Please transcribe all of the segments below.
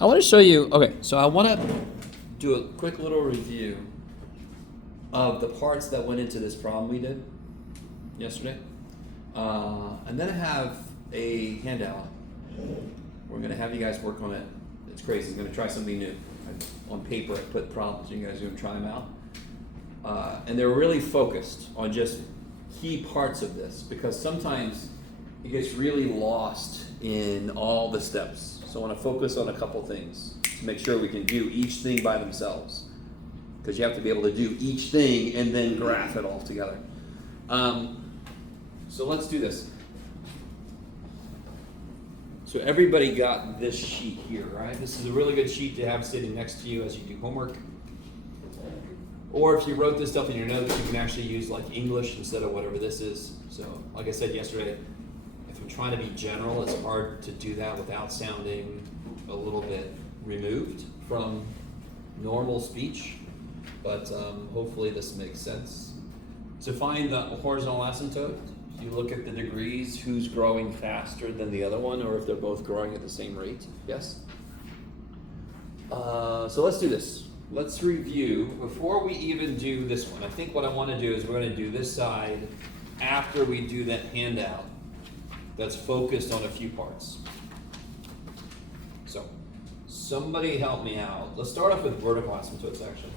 I want to show you, okay, so I want to do a quick little review of the parts that went into this problem we did yesterday. And then I have a handout. We're going to have you guys work on it. It's crazy. I'm going to try something new. On paper, I put problems. You guys are going to try them out. And they're really focused on just key parts of this because sometimes it gets really lost in all the steps. So I want to focus on a couple things to make sure we can do each thing by themselves. Because you have to be able to do each thing and then graph it all together. So let's do this. So everybody got this sheet here, right? This is a really good sheet to have sitting next to you as you do homework. Or if you wrote this stuff in your notes, you can actually use like English instead of whatever this is. So like I said yesterday, if I'm trying to be general, it's hard to do that without sounding a little bit removed from normal speech. But hopefully this makes sense. To find the horizontal asymptote, you look at the degrees, who's growing faster than the other one, or if they're both growing at the same rate. Yes? So let's do this. Let's review. Before we even do this one, I think what I want to do is we're going to do this side after we do that handout that's focused on a few parts. So, somebody help me out. Let's start off with vertical asymptotes, actually.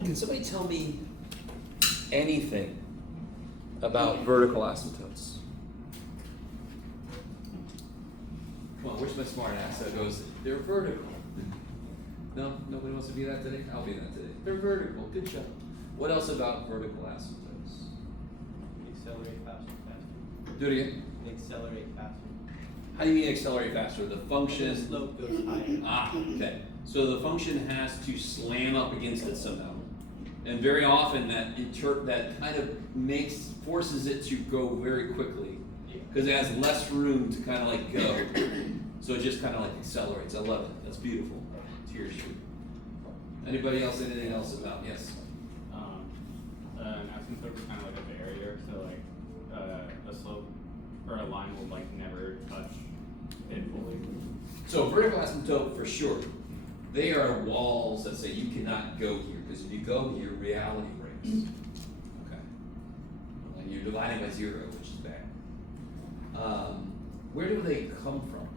Can somebody tell me anything about vertical asymptotes? Come on, where's my smart ass that goes, they're vertical? No? Nobody wants to be that today? I'll be that today. They're vertical. Good job. What else about vertical asymptotes? Accelerate faster. Do it again. Accelerate faster. How do you mean accelerate faster? The function... The slope goes higher. Okay. So the function has to slam up against it somehow. And very often that kind of forces it to go very quickly. Because it has less room to kind of like go. So it just kind of like accelerates. I love it. That's beautiful. Tears you. Anybody else? Anything else about? Yes. An asymptote is kind of like a barrier, so like a slope or a line will like never touch it fully. So vertical asymptote for sure. They are walls that say you cannot go here because if you go here, reality breaks. Okay. And you're dividing by 0, which is bad. Where do they come from?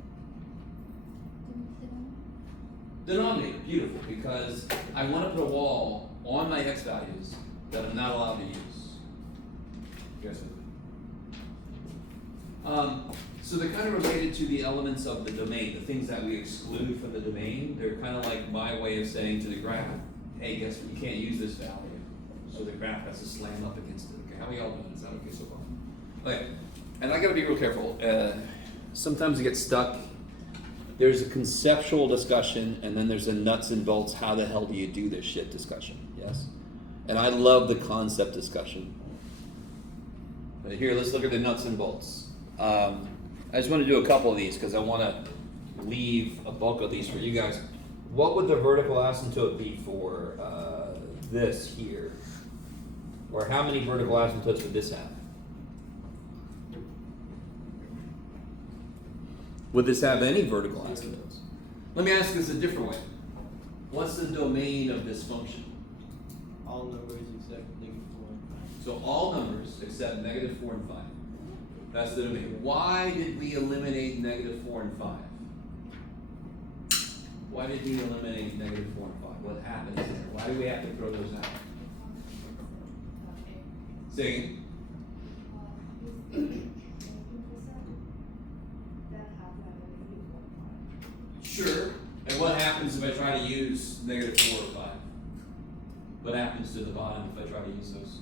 Denominator, beautiful, because I want to put a wall on my x values that I'm not allowed to use. You guys with me? So they're kind of related to the elements of the domain, the things that we exclude from the domain. They're kind of like my way of saying to the graph, hey, guess what? You can't use this value. So the graph has to slam up against it. Okay, how are we all doing? Is that okay so far? Okay, and I got to be real careful. Sometimes you get stuck. There's a conceptual discussion, and then there's a nuts and bolts, how the hell do you do this shit discussion, yes? And I love the concept discussion. But here, let's look at the nuts and bolts. I just want to do a couple of these because I want to leave a bulk of these for you guys. What would the vertical asymptote be for this here? Or how many vertical asymptotes would this have? Would this have any vertical asymptotes? Let me ask this a different way. What's the domain of this function? All numbers except -4 and 5. So all numbers except -4 and 5. That's the domain. Why did we eliminate -4 and 5? Why did we eliminate -4 and 5? What happens there? Why do we have to throw those out? Say again. Sure. And what happens if I try to use -4 or 5? What happens to the bottom if I try to use those?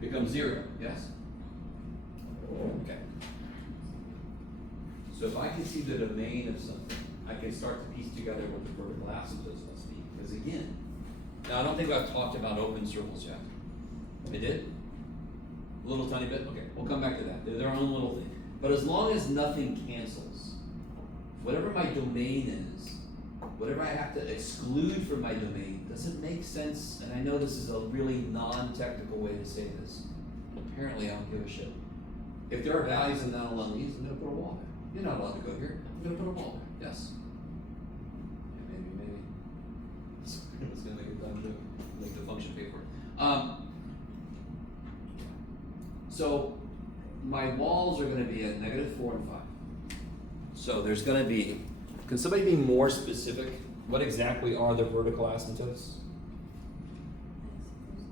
Becomes 0, yes? Okay. So if I can see the domain of something, I can start to piece together what the vertical asymptotes must be. Because again, now I don't think I've talked about open circles yet. I did? A little tiny bit? Okay, we'll come back to that. They're their own little thing. But as long as nothing cancels, whatever my domain is, whatever I have to exclude from my domain, does it make sense? And I know this is a really non-technical way to say this. Apparently I don't give a shit. If there are values I'm not allowed to use, I'm going to put a wall there. You're not allowed to go here. I'm gonna put a wall there. Yes. Yeah, maybe. It's gonna make it time to make the function pay for it. So my walls are gonna be at -4 and 5. So there's gonna be, can somebody be more specific? What exactly are the vertical asymptotes?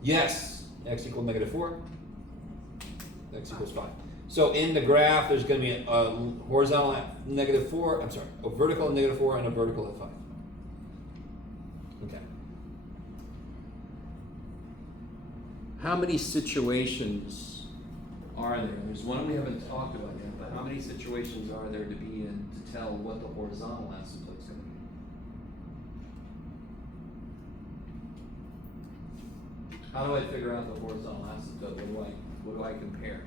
Yes, x equals -4, x equals 5. So in the graph, there's going to be a horizontal at -4, I'm sorry, a vertical at -4 and a vertical at 5. Okay. How many situations are there? There's one we haven't talked about yet, but how many situations are there to be in to tell what the horizontal asymptote is going to be? How do I figure out the horizontal asymptote? What do I compare?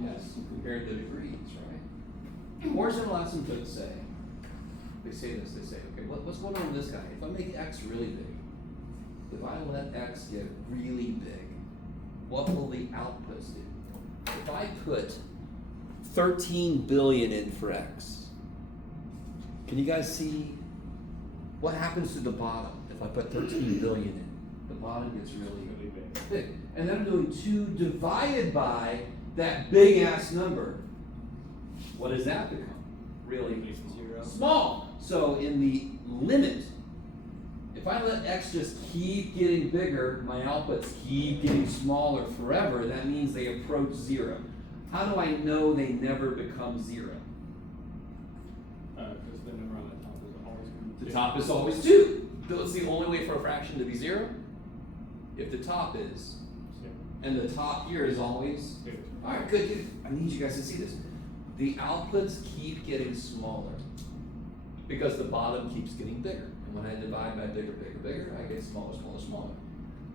Yes, compare the degrees, right? Horizontal asymptotes say, they say, okay, what's going on with this guy? If I make x really big, if I let x get really big, what will the outputs do? If I put 13 billion in for x, can you guys see what happens to the bottom if I put 13 billion in? The bottom gets really big. And then I'm doing 2 divided by that big ass number. What does that become? Really small. So in the limit, if I let x just keep getting bigger, my outputs keep getting smaller forever, that means they approach 0. How do I know they never become 0? Because the number on the top is always going to be The top is always 2. That's the only way for a fraction to be 0. If the top is, and the top here is always, alright, good. I need you guys to see this. The outputs keep getting smaller because the bottom keeps getting bigger. And when I divide by bigger, I get smaller.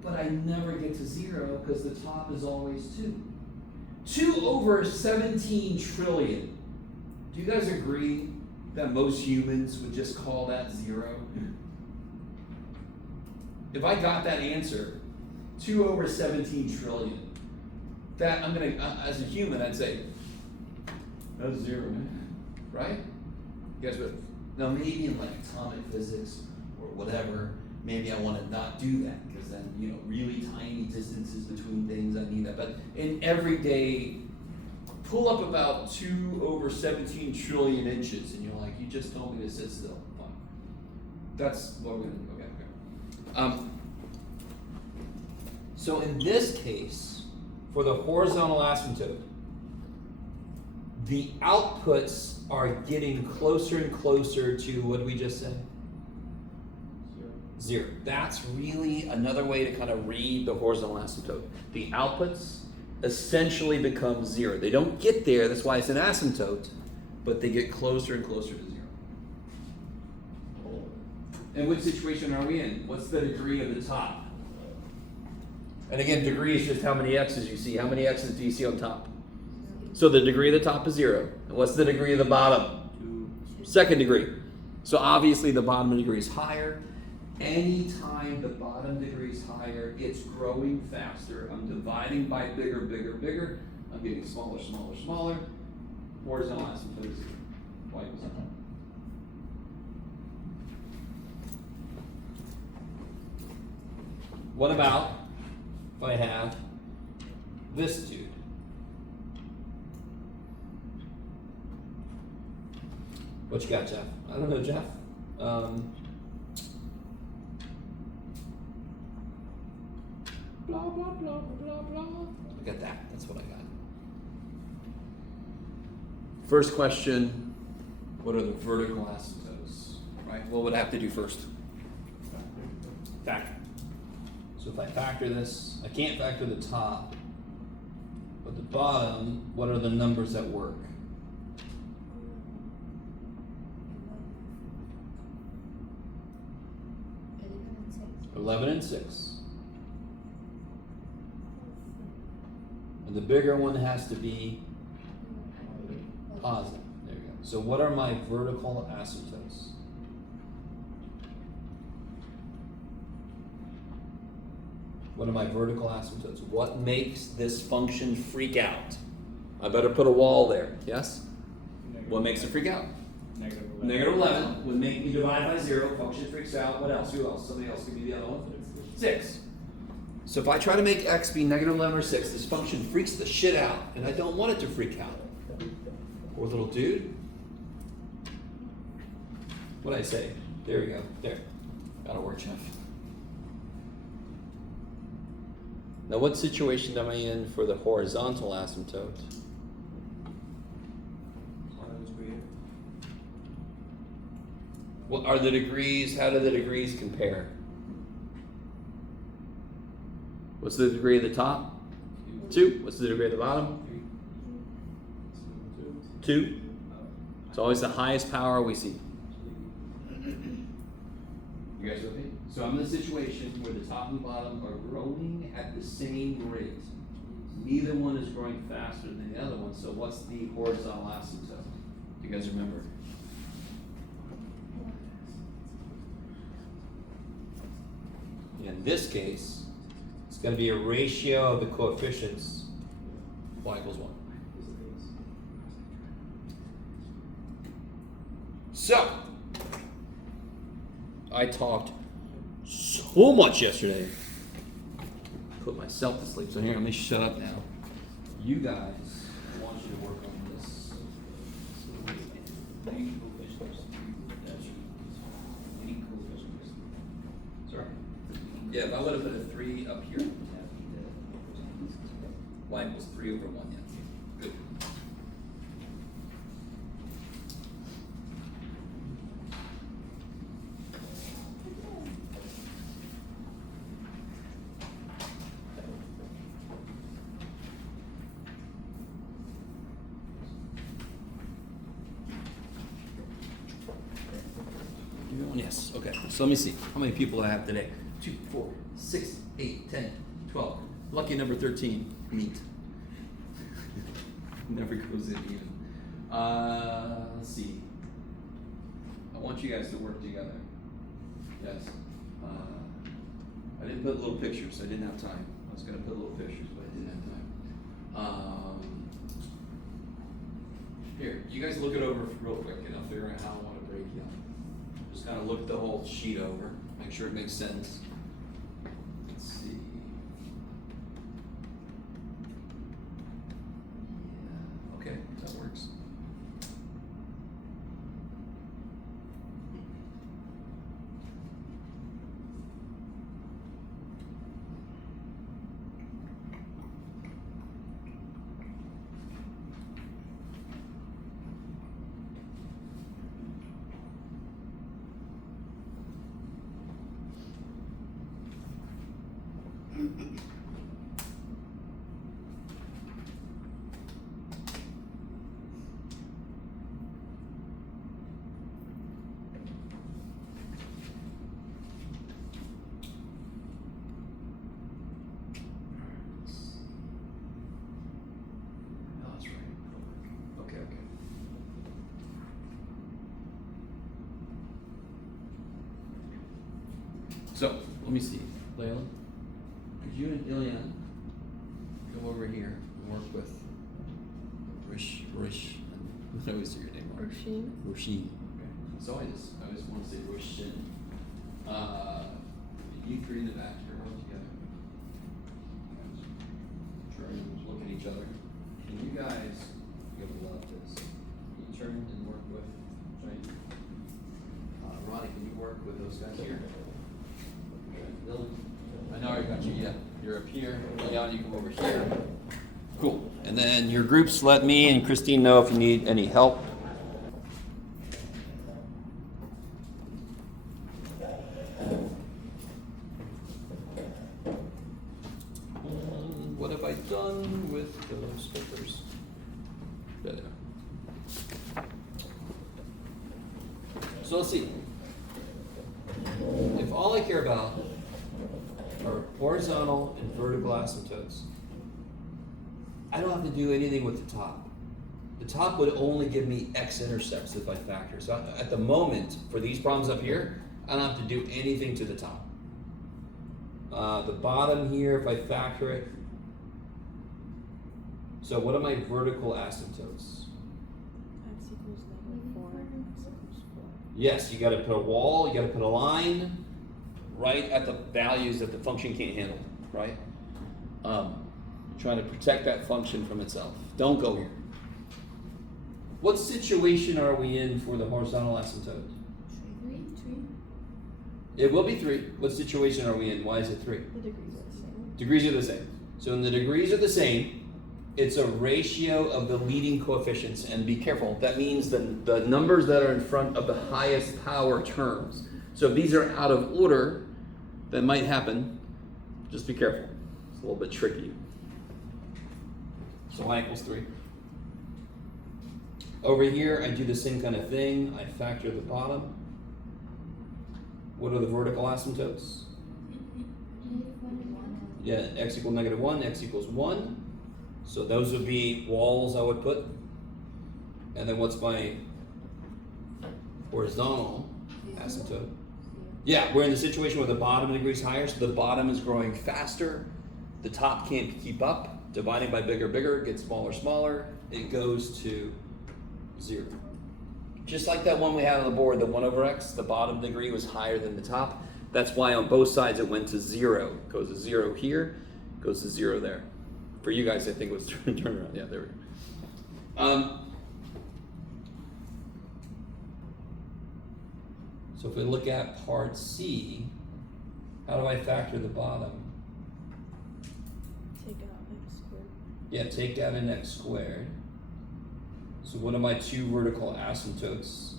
But I never get to 0 because the top is always 2. 2 over 17 trillion. Do you guys agree that most humans would just call that 0? If I got that answer, 2 over 17 trillion, that I'm gonna, as a human, I'd say, that's 0, man. Right? You guys would. Now maybe in like atomic physics or whatever, maybe I want to not do that because then, really tiny distances between things, I need that. But in everyday, pull up about 2 over 17 trillion inches and you're like, you just told me to sit still. Fine. That's what we're going to do. Okay. So in this case, for the horizontal asymptote, the outputs are getting closer and closer to, what did we just say? 0. That's really another way to kind of read the horizontal asymptote. The outputs essentially become 0. They don't get there, that's why it's an asymptote, but they get closer and closer to 0. And which situation are we in? What's the degree of the top? And again, degree is just how many x's you see. How many x's do you see on top? So the degree of the top is 0. And what's the degree of the bottom? 2. Second degree. So obviously the bottom degree is higher. Anytime the bottom degree is higher, it's growing faster. I'm dividing by bigger. I'm getting smaller. Horizontal asymptote is 0. Why was that? What about if I have this dude? What you got, Jeff? I don't know, Jeff. Blah, blah, blah, blah, blah. Look at that. That's what I got. First question, what are the vertical asymptotes? Right? What would I have to do first? Factor. So if I factor this, I can't factor the top, but the bottom, what are the numbers that work? 11 and 6. And the bigger one has to be positive. There you go. So what are my vertical asymptotes? What are my vertical asymptotes? What makes this function freak out? I better put a wall there, yes? What makes it freak out? Negative 11. Negative 11 would make me divide by 0, function freaks out. What else? Who else? Somebody else give me the other one. 6. So if I try to make x be negative 11 or 6, this function freaks the shit out, and I don't want it to freak out. Poor little dude. What'd I say? There we go. There. That'll work, Jeff. Now what situation am I in for the horizontal asymptote? What are the degrees? How do the degrees compare? What's the degree of the top? 2. What's the degree of the bottom? 2. It's always the highest power we see. You guys with me? So I'm in a situation where the top and bottom are growing at the same rate. Neither one is growing faster than the other one, so what's the horizontal asymptote? Do you guys remember? In this case, it's going to be a ratio of the coefficients, y equals 1. So, I talked so much yesterday. Put myself to sleep. So here, let me shut up now. You guys, I want you to work on this. Sorry. Yeah, if I would have put a 3 up here. Y equals 3 over 1, yeah. Good. Yes, okay. So let me see. How many people do I have today? 2, 4, 6, 8, 10, 12. Lucky number 13, meat. Never goes in even. Let's see. I want you guys to work together. Yes. I didn't put little pictures. I didn't have time. I was going to put little pictures, but I didn't have time. Here, you guys look it over real quick, and I'll figure out how I want to break it up. Just kind of look the whole sheet over, make sure it makes sense. Let's see. Yeah, okay, that works. No, that's right. Okay. So, let me see. Layla, could you and Ilyan come over here and work with Rish, and I always say your name wrong. Roshin. Okay. So I always want to say Roshin. You three in the back here work together. Turn and look at each other. And you guys, you're gonna love this. You turn and work with, right? Ronnie, can you work with those guys here? Dylan? I know I got you, yeah. You're up here. Leon, you come over here. Cool. And then your groups, let me and Christine know if you need any help. What have I done with those papers? There. So let's see. If all I care about are horizontal and vertical asymptotes, I don't have to do anything with the top. The top would only give me x-intercepts if I factor. So at the moment, for these problems up here, I don't have to do anything to the top. The bottom here, if I factor it. So what are my vertical asymptotes? X equals -4, x equals 4. Yes, you gotta put a wall, you gotta put a line right at the values that the function can't handle, right? Trying to protect that function from itself. Don't go here. What situation are we in for the horizontal asymptote? 3. It will be 3. What situation are we in? Why is it 3? The degrees are the same. Degrees are the same. So when the degrees are the same, it's a ratio of the leading coefficients. And be careful, that means the numbers that are in front of the highest power terms. So if these are out of order, that might happen. Just be careful. It's a little bit tricky. So y equals 3. Over here, I do the same kind of thing. I factor the bottom. What are the vertical asymptotes? Yeah, x equals -1, x equals 1. So those would be walls I would put. And then what's my horizontal asymptote? Yeah, we're in the situation where the bottom degree is higher, so the bottom is growing faster. The top can't keep up. Dividing by bigger, bigger, it gets smaller, smaller. It goes to 0. Just like that one we had on the board, the 1 over x, the bottom degree was higher than the top. That's why on both sides it went to 0. It goes to 0 here, goes to 0 there. For you guys, I think it was turn around. Yeah, there we go. So if we look at part C, how do I factor the bottom? Take out x squared. Yeah, take out an x squared. So what are my 2 vertical asymptotes?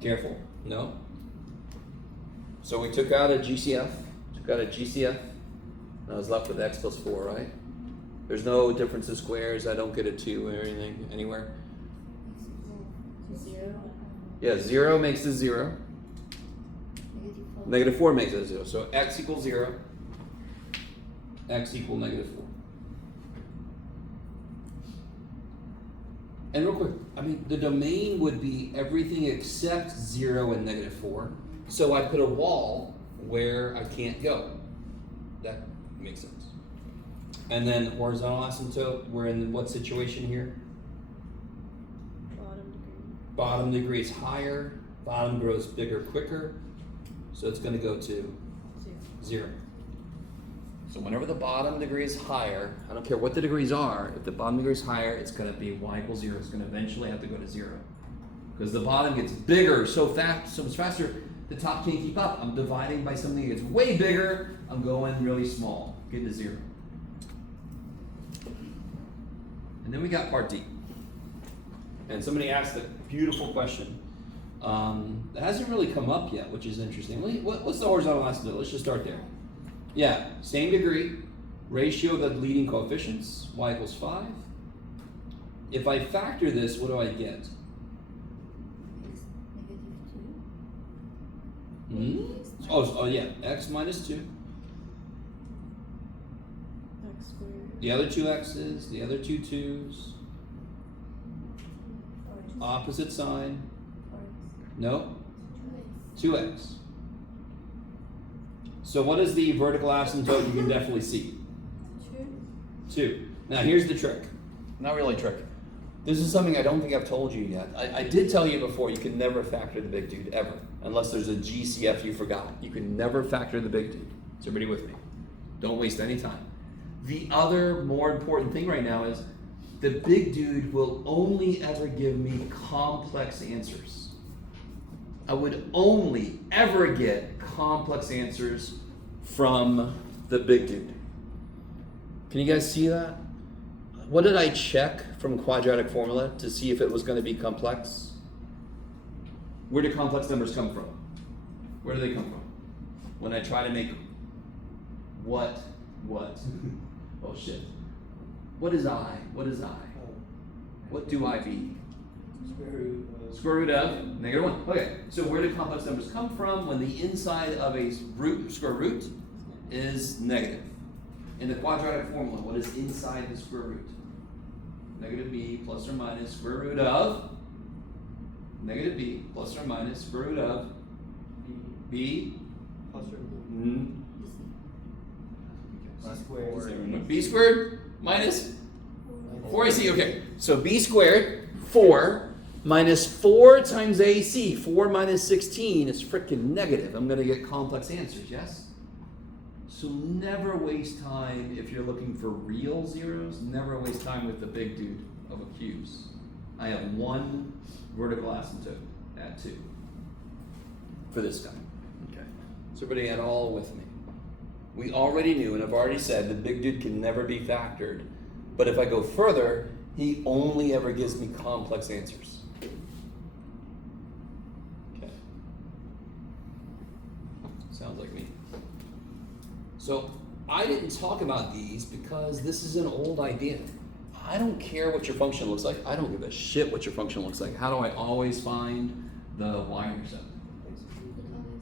Careful, no? So we took out a GCF, and I was left with x plus 4, right? There's no difference in squares, I don't get a 2 or anything, anywhere. 0. Yeah, 0 makes it 0. -4 makes it 0. So x equals 0, x equal -4. And real quick, I mean, the domain would be everything except 0 and -4. So I put a wall where I can't go. That makes sense. And then horizontal asymptote, we're in what situation here? Bottom degree. Bottom degree is higher, bottom grows bigger quicker, so it's going to go to 0. So whenever the bottom degree is higher, I don't care what the degrees are, if the bottom degree is higher, it's going to be y equals 0. It's going to eventually have to go to 0. Because the bottom gets bigger so fast, so much faster, the top can't keep up. I'm dividing by something that gets way bigger, I'm going really small, getting to 0. And then we got part D. And somebody asked a beautiful question that hasn't really come up yet, which is interesting. What's the horizontal asymptote? Let's just start there. Yeah, same degree, ratio of the leading coefficients, y equals 5. If I factor this, what do I get? Oh yeah, x minus 2. X squared. The other 2 x's, the other 2 2's. Opposite sign. No? 2x. So what is the vertical asymptote? You can definitely see. 2. Now here's the trick. Not really a trick. This is something I don't think I've told you yet. I did tell you before, you can never factor the big dude, ever. Unless there's a GCF you forgot. You can never factor the big dude. Is everybody with me? Don't waste any time. The other more important thing right now is the big dude will only ever give me complex answers. I would only ever get complex answers from the big dude. Can you guys see that? What did I check from quadratic formula to see if it was going to be complex? Where do complex numbers come from? Where do they come from? When I try to make what? Oh shit. What is I? What is I? What do I be? Square root of -1. Okay, so where do complex numbers come from when the inside of a square root is negative? In the quadratic formula, what is inside the square root? Negative b plus or minus square root of negative b plus or minus square root of b Plus or B squared minus 4ac. Okay, so b squared 4 minus 4 times ac. 4 minus 16 is freaking negative. I'm going to get complex answers. Yes. So never waste time if you're looking for real zeros. Never waste time with the big dude of a cubes. I have one vertical asymptote at 2 for this guy. Okay. So everybody at all with me? We already knew, and I've already said, the big dude can never be factored. But if I go further, he only ever gives me complex answers. Okay. Sounds like me. So I didn't talk about these because this is an old idea. I don't care what your function looks like. I don't give a shit what your function looks like. How do I always find the y-intercept?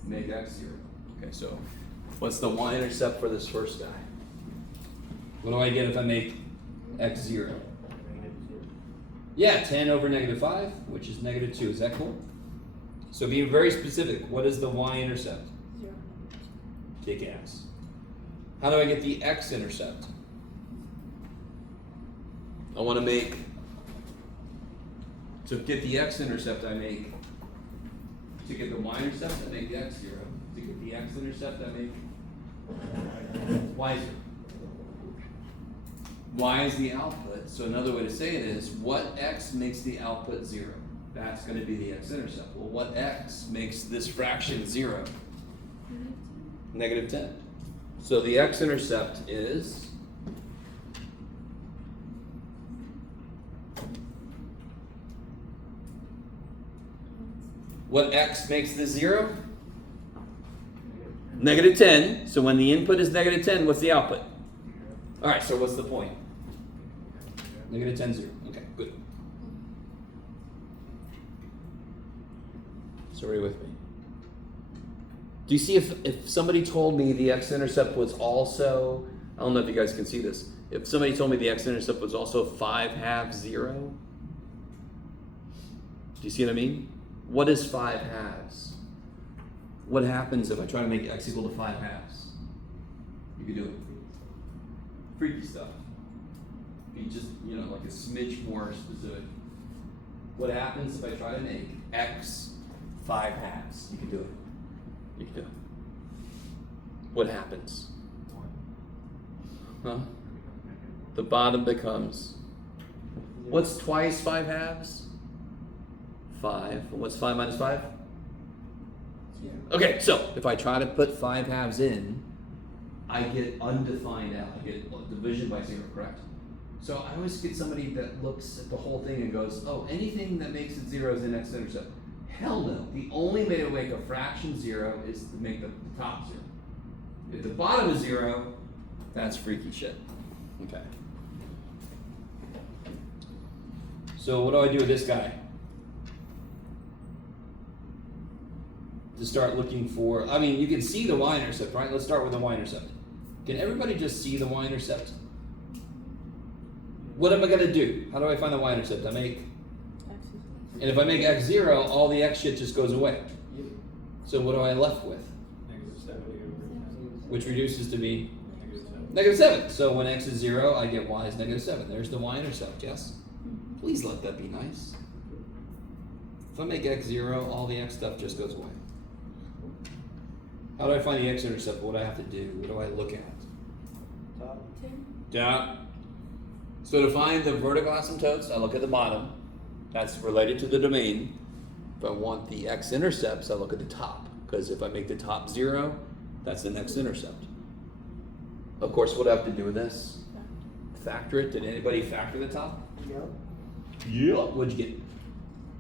Make x 0. Okay, so what's the y-intercept for this first guy? What do I get if I make x 0? Yeah, 10 over negative 5, which is negative 2. Is that cool? So being very specific, what is the y-intercept? 0. Take x. How do I get the x-intercept? I want to make, to get the x-intercept I make, to get the y-intercept I make x 0. To get the x-intercept I make y 0. Y is the output, so another way to say it is, what x makes the output 0? That's going to be the x-intercept. Well, what x makes this fraction 0? Negative 10. So the x-intercept is what x makes this 0? Negative 10. So when the input is negative 10, what's the output? All right, so what's the point? Negative 10, 0. Okay, good. So are you with me? Do you see if somebody told me the x-intercept was also, I don't know if you guys can see this, if somebody told me the x-intercept was also 5/2 0? Do you see what I mean? What is 5/2? What happens if I try to make x equal to 5/2? You can do it. Freaky stuff. Be just, like a smidge more specific. What happens if I try to make x 5/2? You can do it. You can do it. What happens? Huh? The bottom becomes, what's twice 5/2? 5. What's 5 minus 5? Okay, so if I try to put 5/2 in, I get undefined out. I get division by 0, correct? So I always get somebody that looks at the whole thing and goes, oh, anything that makes it 0 is an x-intercept. Hell no. The only way to make a fraction 0 is to make the top 0. If the bottom is 0, that's freaky shit. Okay. So what do I do with this guy? To start looking for, you can see the y-intercept, right? Let's start with the y-intercept. Can everybody just see the y-intercept? What am I going to do? How do I find the y-intercept? I make, and if I make x 0, all the x shit just goes away. So what am I left with? Which reduces to be negative 7. So when x is 0, I get y is negative 7. There's the y-intercept, yes? Please let that be nice. If I make x 0, all the x stuff just goes away. How do I find the x-intercept? What do I have to do? What do I look at? Top. Down. So to find the vertical asymptotes, I look at the bottom. That's related to the domain. If I want the x-intercepts, I look at the top. Because if I make the top 0, that's the next intercept. Of course, what do I have to do with this? Factor it. Did anybody factor the top? Yep. Yeah. What'd you get?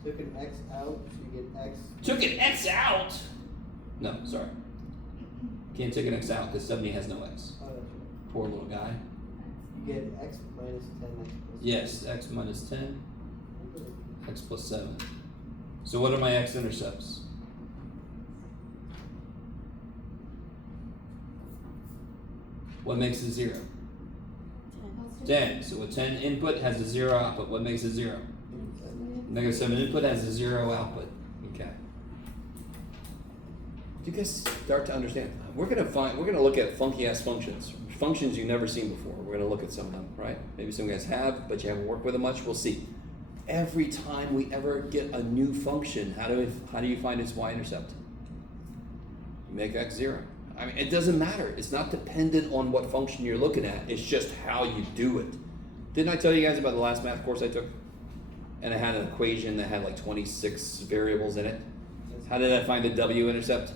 Took an x out, so you get x. Took an x out? No, sorry. Can't take an x out because 70 has no x. Oh, that's right. Poor little guy. You get x minus 10 x plus Yes, x minus 10, x plus 7. So what are my x-intercepts? What makes it 0? 10. So a 10 input has a 0 output. What makes it 0? Negative 7 input has a 0 output. Okay. Do you guys start to understand? we're gonna look at funky ass functions. Functions you've never seen before. We're gonna look at some of them, right? Maybe some guys have, but you haven't worked with them much. We'll see. Every time we ever get a new function, how do you find its y-intercept? You make x 0. I mean, it doesn't matter. It's not dependent on what function you're looking at. It's just how you do it. Didn't I tell you guys about the last math course I took? And I had an equation that had like 26 variables in it. How did I find the w-intercept?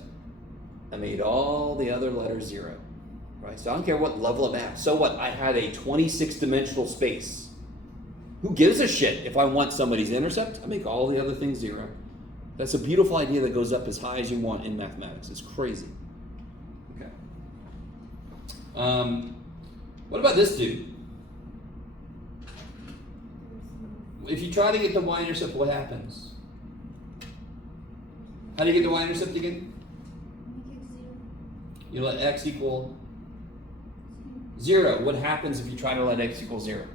I made all the other letters 0. Right? So I don't care what level of math. So what? I had a 26-dimensional space. Who gives a shit if I want somebody's intercept? I make all the other things 0. That's a beautiful idea that goes up as high as you want in mathematics. It's crazy. Okay. What about this dude? If you try to get the y-intercept, what happens? How do you get the y-intercept again? You let x equal 0. What happens if you try to let x equal 0?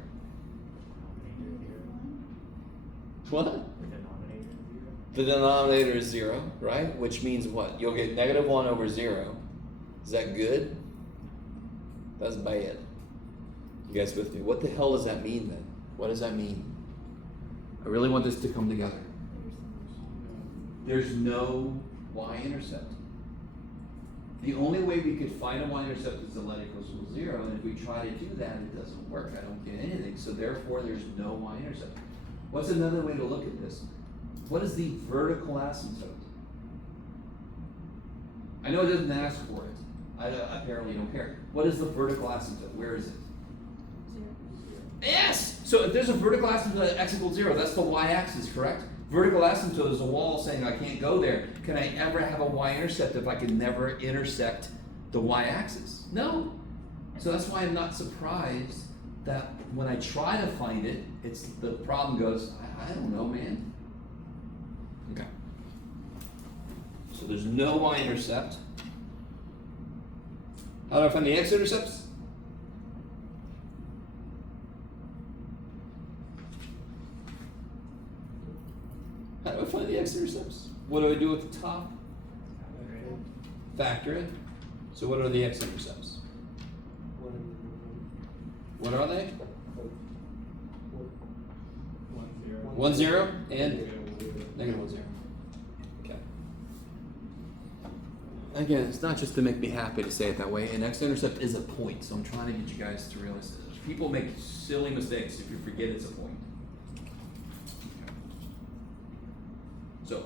What? The denominator is 0, right? Which means what? You'll get negative 1 over 0. Is that good? That's bad. You guys with me? What the hell does that mean then? What does that mean? I really want this to come together. There's no y-intercept. The only way we could find a y-intercept is to let it equal 0, and if we try to do that, it doesn't work. I don't get anything, so therefore there's no y-intercept. What's another way to look at this? What is the vertical asymptote? I know it doesn't ask for it. I apparently don't care. What is the vertical asymptote? Where is it? 0. Yes! So if there's a vertical asymptote at x equals 0, that's the y-axis, correct? Vertical asymptote is a wall saying I can't go there. Can I ever have a y-intercept if I can never intersect the y-axis? No. So that's why I'm not surprised that when I try to find it, the problem goes, I don't know, man. Okay. So there's no y-intercept. How do I find the x-intercepts? How do I find the x-intercepts? What do I do at the top? Factor it. So what are the x-intercepts? What are they? 1, 0, and negative 1, 0. Okay. Again, it's not just to make me happy to say it that way. An x-intercept is a point, so I'm trying to get you guys to realize this. People make silly mistakes if you forget it's a point. So,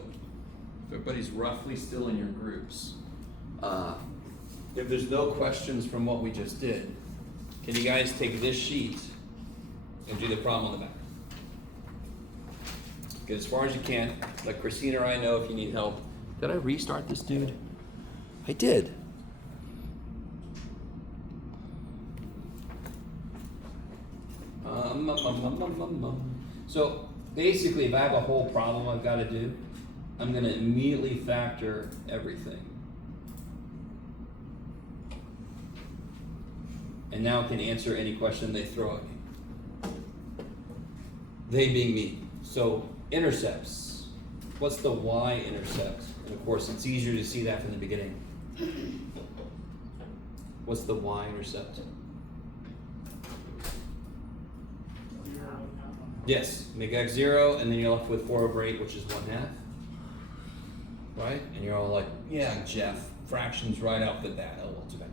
if everybody's roughly still in your groups, if there's no questions from what we just did, can you guys take this sheet and do the problem on the back? Get as far as you can. Let Christina or I know if you need help. Did I restart this dude? I did. So basically, if I have a whole problem I've got to do, I'm going to immediately factor everything. And now I can answer any question they throw at me. They being me. So intercepts. What's the y-intercept? And of course, it's easier to see that from the beginning. What's the y-intercept? Yes, make x 0, and then you're left with 4 over 8, which is 1/2. Right? And you're all like, yeah, Jeff, fractions right off the bat. Oh, well, too bad.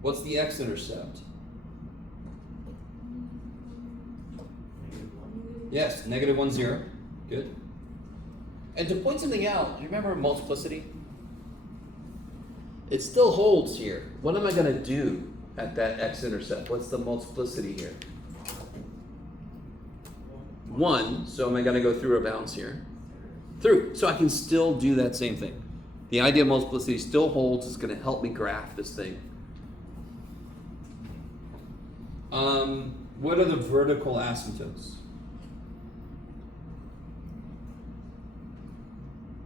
What's the x-intercept? Yes, negative 1, 0. Good. And to point something out, do you remember multiplicity? It still holds here. What am I going to do at that x-intercept? What's the multiplicity here? 1, so am I going to go through or bounds here? Through. So I can still do that same thing. The idea of multiplicity still holds. It's going to help me graph this thing. What are the vertical asymptotes?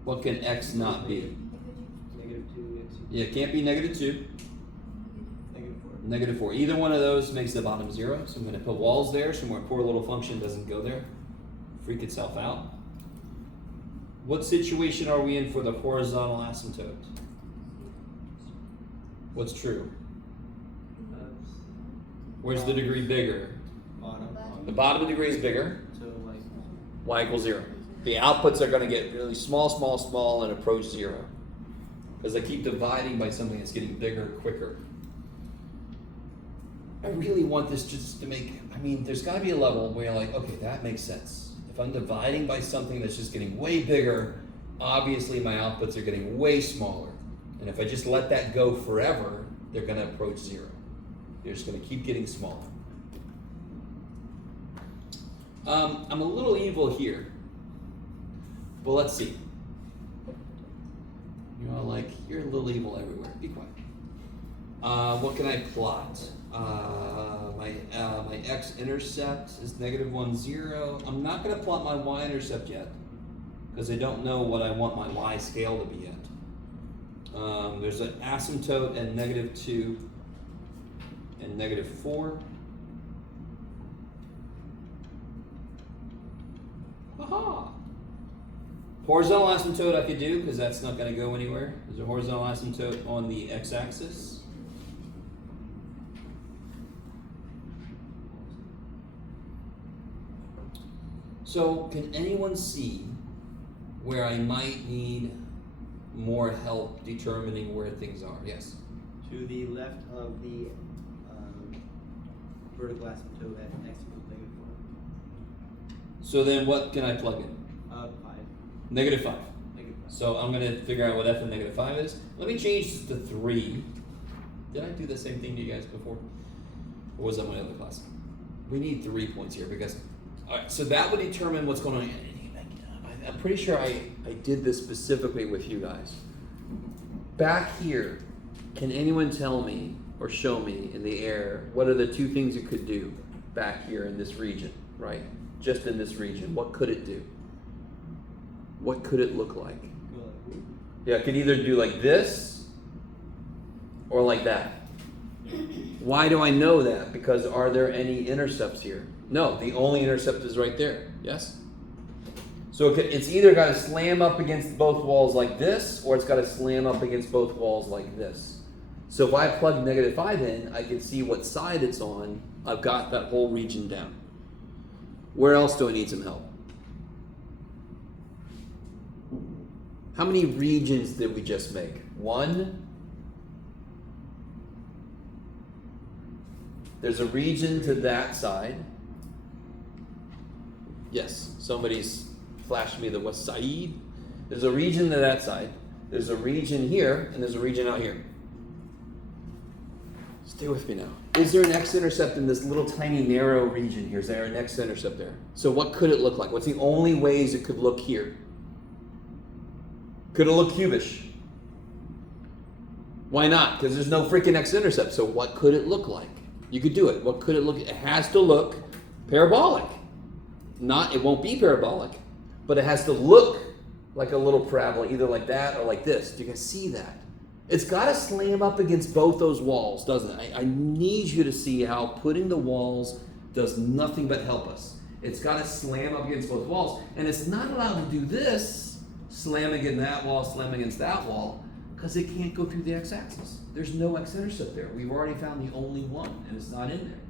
What can x not be? Negative 2, x. Yeah, it can't be negative 2. Negative 4. Either one of those makes the bottom 0. So I'm going to put walls there so my poor little function doesn't go there. Freak itself out. What situation are we in for the horizontal asymptote? What's true? Ups, Where's the degree bigger? bottom. The bottom of the degree is bigger. So like, Y equals 0. The outputs are going to get really small, small, small, and approach 0. Because I keep dividing by something that's getting bigger quicker. I really want this just to make, I mean, there's got to be a level where you're like, okay, that makes sense. If I'm dividing by something that's just getting way bigger, obviously my outputs are getting way smaller. And if I just let that go forever, they're going to approach 0. They're just going to keep getting smaller. I'm a little evil here. Well, let's see. You know, like, you're a little evil everywhere. Be quiet. What can I plot? My x-intercept is -1, 0. I'm not going to plot my y-intercept yet because I don't know what I want my y scale to be yet. There's an asymptote at -2 and -4. Aha! Horizontal asymptote I could do because that's not going to go anywhere. There's a horizontal asymptote on the x-axis. So, can anyone see where I might need more help determining where things are? Yes? to the left of the vertical asymptote at x equals -4. So then what can I plug in? 5. -5. -5. So I'm going to figure out what f of -5 is. Let me change this to 3. Did I do the same thing to you guys before? Or was that my other class? We need 3 points here because, all right, so that would determine what's going on. I'm pretty sure I did this specifically with you guys. Back here, can anyone tell me or show me in the air what are the 2 things it could do back here in this region, right? Just in this region. What could it do? What could it look like? Yeah, it could either do like this or like that. Why do I know that? Because are there any intercepts here? No, the only intercept is right there. Yes? So it's either got to slam up against both walls like this, or it's got to slam up against both walls like this. So if I plug -5 in, I can see what side it's on. I've got that whole region down. Where else do I need some help? How many regions did we just make? 1. There's a region to that side. Yes, somebody's flashed me the west side. There's a region to that side. There's a region here, and there's a region out here. Stay with me now. Is there an x-intercept in this little tiny narrow region here? Is there an x-intercept there? So what could it look like? What's the only ways it could look here? Could it look cubish? Why not? Because there's no freaking x-intercept. So what could it look like? You could do it. What could it look? It has to look parabolic. It won't be parabolic, but it has to look like a little parabola, either like that or like this. Do you guys see that? It's got to slam up against both those walls, doesn't it? I need you to see how putting the walls does nothing but help us. It's got to slam up against both walls, and it's not allowed to do this, slamming against that wall, slamming against that wall, because it can't go through the x-axis. There's no x-intercept there. We've already found the only one, and it's not in there.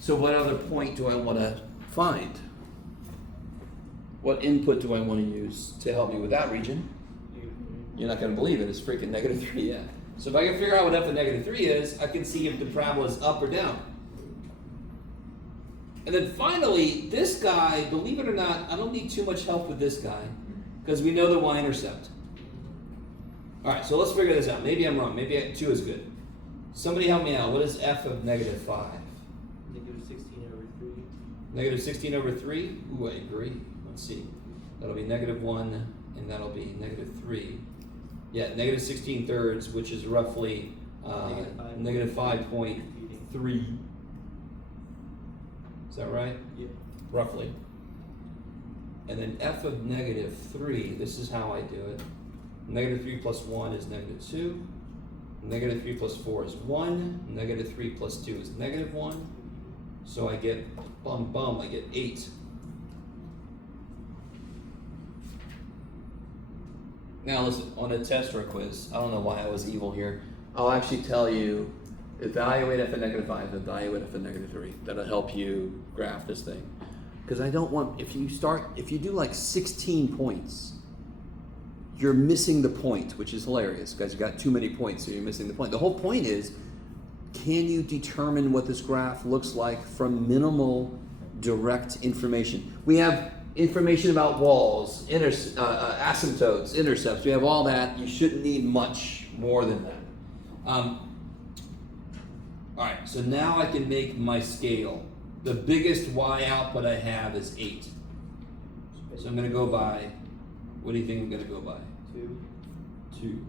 So what other point do I want to find? What input do I want to use to help me with that region? You're not going to believe it. It's freaking -3, yeah. So if I can figure out what f of -3 is, I can see if the parabola is up or down. And then finally, this guy, believe it or not, I don't need too much help with this guy because we know the y-intercept. All right, so let's figure this out. Maybe I'm wrong. Maybe 2 is good. Somebody help me out. What is f of -5? -16/3. -16/3? Ooh, I agree. Let's see. That'll be -1, and that'll be -3. Yeah, -16 thirds, which is roughly -5.3. Is that right? Yep. Roughly. And then f of -3, this is how I do it. -3 plus 1 is -2. -3 plus 4 is 1. -3 plus 2 is -1. So I get, I get 8. Now listen, on a test or a quiz, I don't know why I was evil here. I'll actually tell you, evaluate f at -5, evaluate f at -3. That'll help you graph this thing. Because I don't want, if you do like 16 points, you're missing the point, which is hilarious because you got too many points, so you're missing the point. The whole point is, can you determine what this graph looks like from minimal direct information? We have information about walls, asymptotes, intercepts. We have all that. You shouldn't need much more than that. All right, so now I can make my scale. The biggest y output I have is 8. So I'm going to go by, what do you think I'm going to go by? 2. 2.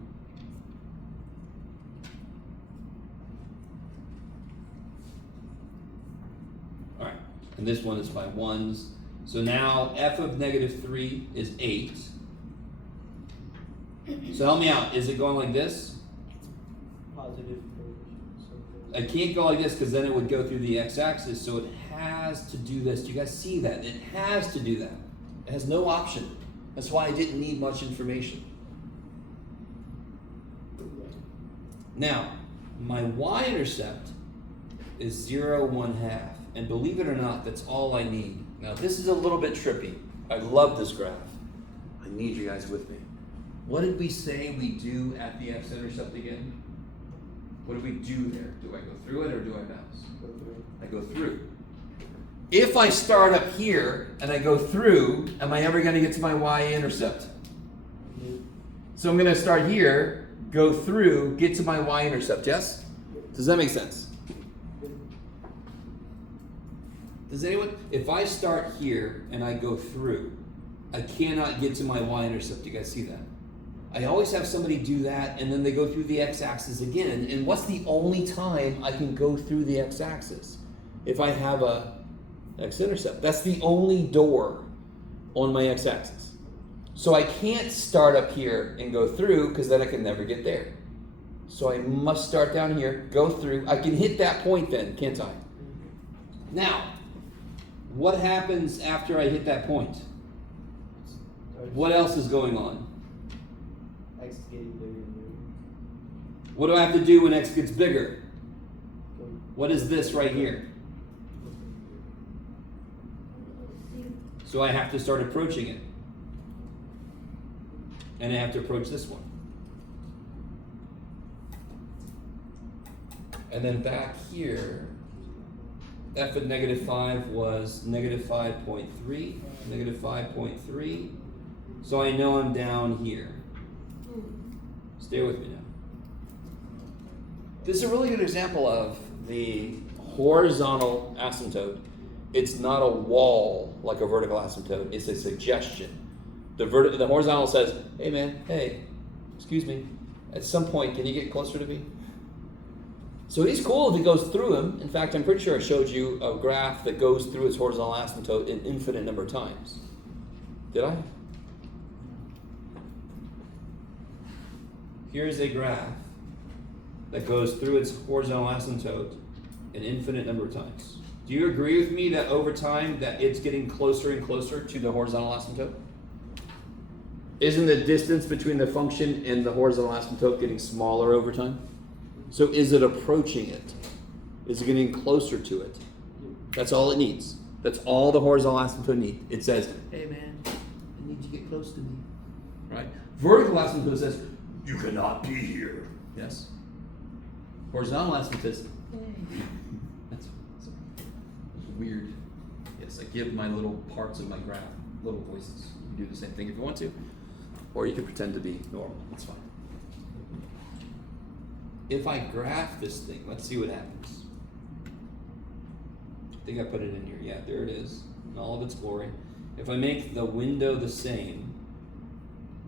All right, and this one is by 1s. So now f of -3 is 8. So help me out. Is it going like this? Positive. I can't go like this because then it would go through the x-axis, so it has to do this. Do you guys see that? It has to do that. It has no option. That's why I didn't need much information. Now, my y-intercept is 0, 1/2. And believe it or not, that's all I need. Now, this is a little bit trippy. I love this graph. I need you guys with me. What did we say we do at the x-intercept again? What do we do there? Do I go through it or do I bounce? Go through. I go through. If I start up here and I go through, am I ever going to get to my y-intercept? So I'm going to start here, go through, get to my y-intercept, yes? Does that make sense? Does anyone, if I start here and I go through, I cannot get to my y-intercept. You guys see that? I always have somebody do that and then they go through the x-axis again. And what's the only time I can go through the x-axis? If I have a x-intercept. That's the only door on my x-axis. So I can't start up here and go through because then I can never get there. So I must start down here, go through. I can hit that point then, can't I? Now, what happens after I hit that point? What else is going on? X is getting bigger and bigger. What do I have to do when x gets bigger? What is this right here? So I have to start approaching it. And I have to approach this one. And then back here, f at -5 was -5.3, -5.3. So I know I'm down here. Stay with me now. This is a really good example of the horizontal asymptote. It's not a wall like a vertical asymptote, it's a suggestion. The horizontal says, hey man, hey, excuse me, at some point, can you get closer to me? So he's cool if it goes through him. In fact, I'm pretty sure I showed you a graph that goes through its horizontal asymptote an infinite number of times. Did I? Here's a graph that goes through its horizontal asymptote an infinite number of times. Do you agree with me that over time that it's getting closer and closer to the horizontal asymptote? Isn't the distance between the function and the horizontal asymptote getting smaller over time? So is it approaching it? Is it getting closer to it? That's all it needs. That's all the horizontal asymptote needs. It says, hey man, I need you to get close to me. Right? Vertical asymptote says, you cannot be here. Yes? Horizontal asymptote says, hey. That's weird. Yes, I give my little parts of my graph little voices. You can do the same thing if you want to. Or you can pretend to be normal. That's fine. If I graph this thing, let's see what happens. I think I put it in here. Yeah, there it is, in all of its glory. If I make the window the same,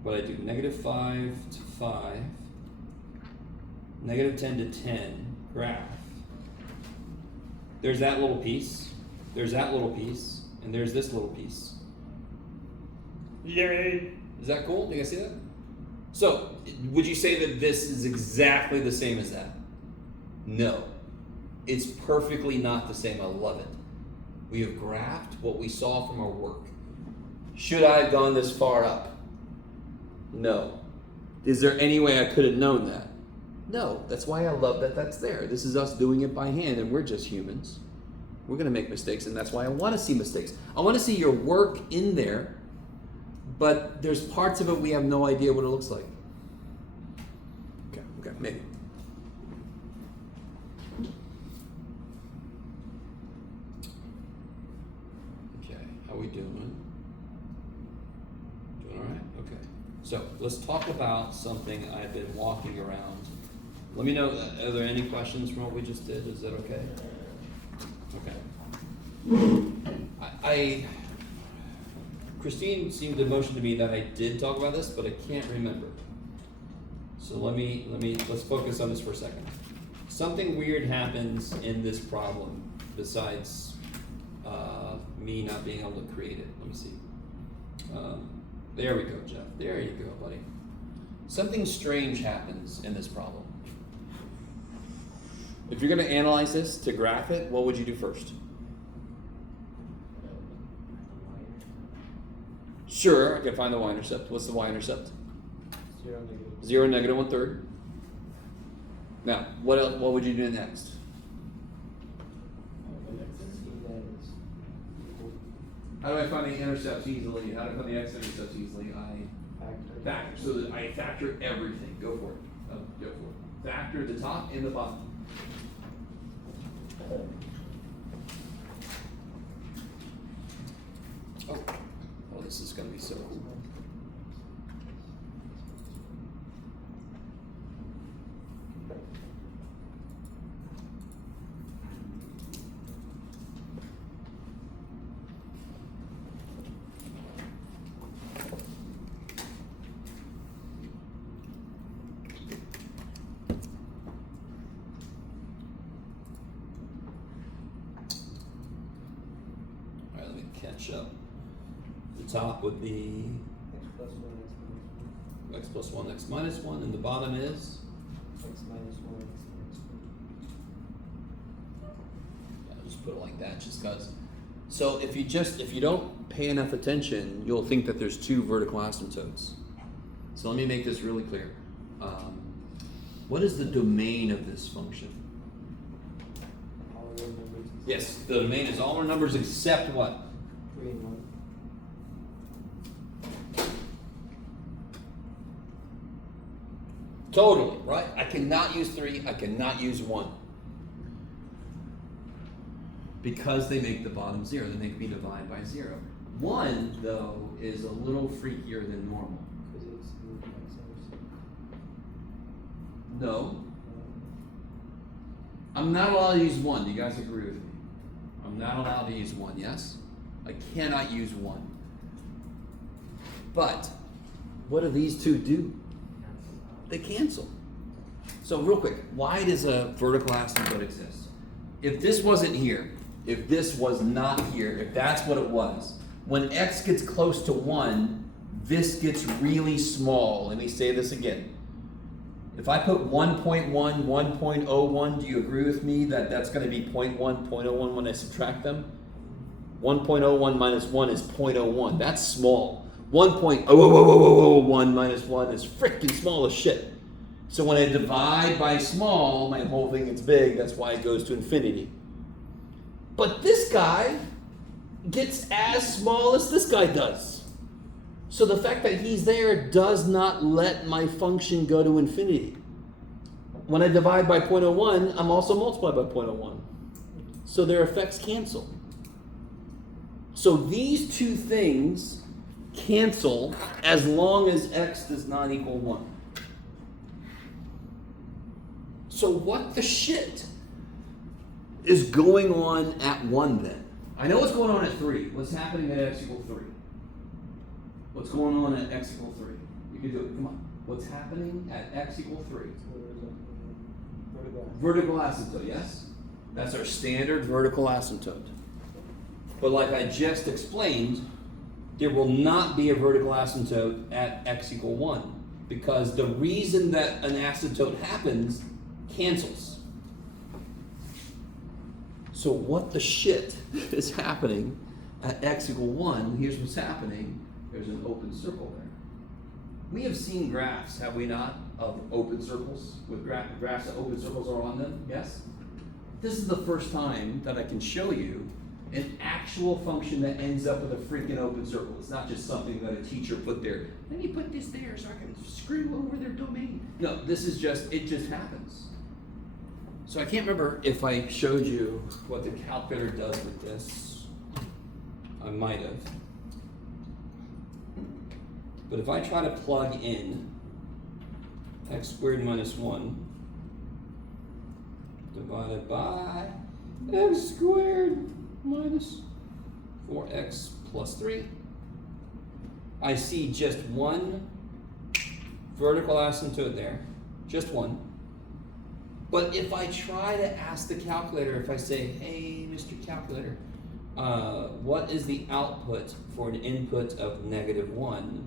what I do, -5 to 5, -10 to 10, graph. There's that little piece, there's that little piece, and there's this little piece. Yay! Is that cool? Do you guys see that? So, would you say that this is exactly the same as that? No. It's perfectly not the same. I love it. We have graphed what we saw from our work. Should I have gone this far up? No. Is there any way I could have known that? No, that's why I love that that's there. This is us doing it by hand, and we're just humans. We're going to make mistakes, and that's why I want to see mistakes. I want to see your work in there, but there's parts of it we have no idea what it looks like. Okay, maybe. Okay, how we doing? Doing all right? Okay. So let's talk about something I've been walking around. Let me know, are there any questions from what we just did? Is that okay? Okay. Christine seemed to motion to me that I did talk about this, but I can't remember. So let's focus on this for a second. Something weird happens in this problem besides me not being able to create it. Let me see. There we go, Jeff. There you go, buddy. Something strange happens in this problem. If you're going to analyze this to graph it, what would you do first? Sure, I can find the y-intercept. What's the y-intercept? 0, negative. 0, negative 1/3. Now, what else? What would you do next? How do I find the intercepts easily? How do I find the x-intercepts easily? I factor. So that I factor everything. Go for it. Go for it. Factor the top and the bottom. Oh, this is going to be so cool. All right, let me catch up. The top would be x plus 1, x minus 1, and the bottom is? X minus 1, x minus 1. I'll just put it like that just because. So if you don't pay enough attention, you'll think that there's two vertical asymptotes. So let me make this really clear. What is the domain of this function? All real numbers. Yes, the domain is all our numbers except what? 3 and 1. Totally, right? I cannot use 3, I cannot use 1. Because they make the bottom 0, they make me divide by 0. 1, though, is a little freakier than normal. Because it's moved by x. No. I'm not allowed to use 1. Do you guys agree with me? I'm not allowed to use 1, yes? I cannot use 1. But, what do these two do? They cancel. So real quick, why does a vertical asymptote exist? If this wasn't here, if this was not here, if that's what it was, when x gets close to 1, this gets really small. Let me say this again. If I put 1.1, 1.01, do you agree with me that that's going to be 0.1, 0.01 when I subtract them? 1.01 minus 1 is 0.01. That's small. 1.001 minus 1 is freaking small as shit. So when I divide by small, my whole thing gets big. That's why it goes to infinity. But this guy gets as small as this guy does. So the fact that he's there does not let my function go to infinity. When I divide by 0.01, I'm also multiplied by 0.01. So their effects cancel. So these two things cancel as long as x does not equal 1. So what the shit is going on at 1 then? I know what's going on at 3. What's happening at x equals 3? What's going on at x equals 3? You can do it. Come on. What's happening at x equals 3? Vertical asymptote, yes? That's our standard vertical asymptote. But like I just explained, there will not be a vertical asymptote at x equal 1 because the reason that an asymptote happens cancels. So what the shit is happening at x equal 1? Here's what's happening. There's an open circle there. We have seen graphs, have we not, of open circles, with graphs that open circles are on them, yes? This is the first time that I can show you an actual function that ends up with a freaking open circle. It's not just something that a teacher put there. Let me put this there so I can screw over their domain. No, this is just, it just happens. So I can't remember if I showed you what the calculator does with this. I might have. But if I try to plug in x squared minus 1 divided by x squared minus 4x plus 3, I see just one vertical asymptote there, just one. But if I try to ask the calculator, if I say, hey, Mr. Calculator, what is the output for an input of -1?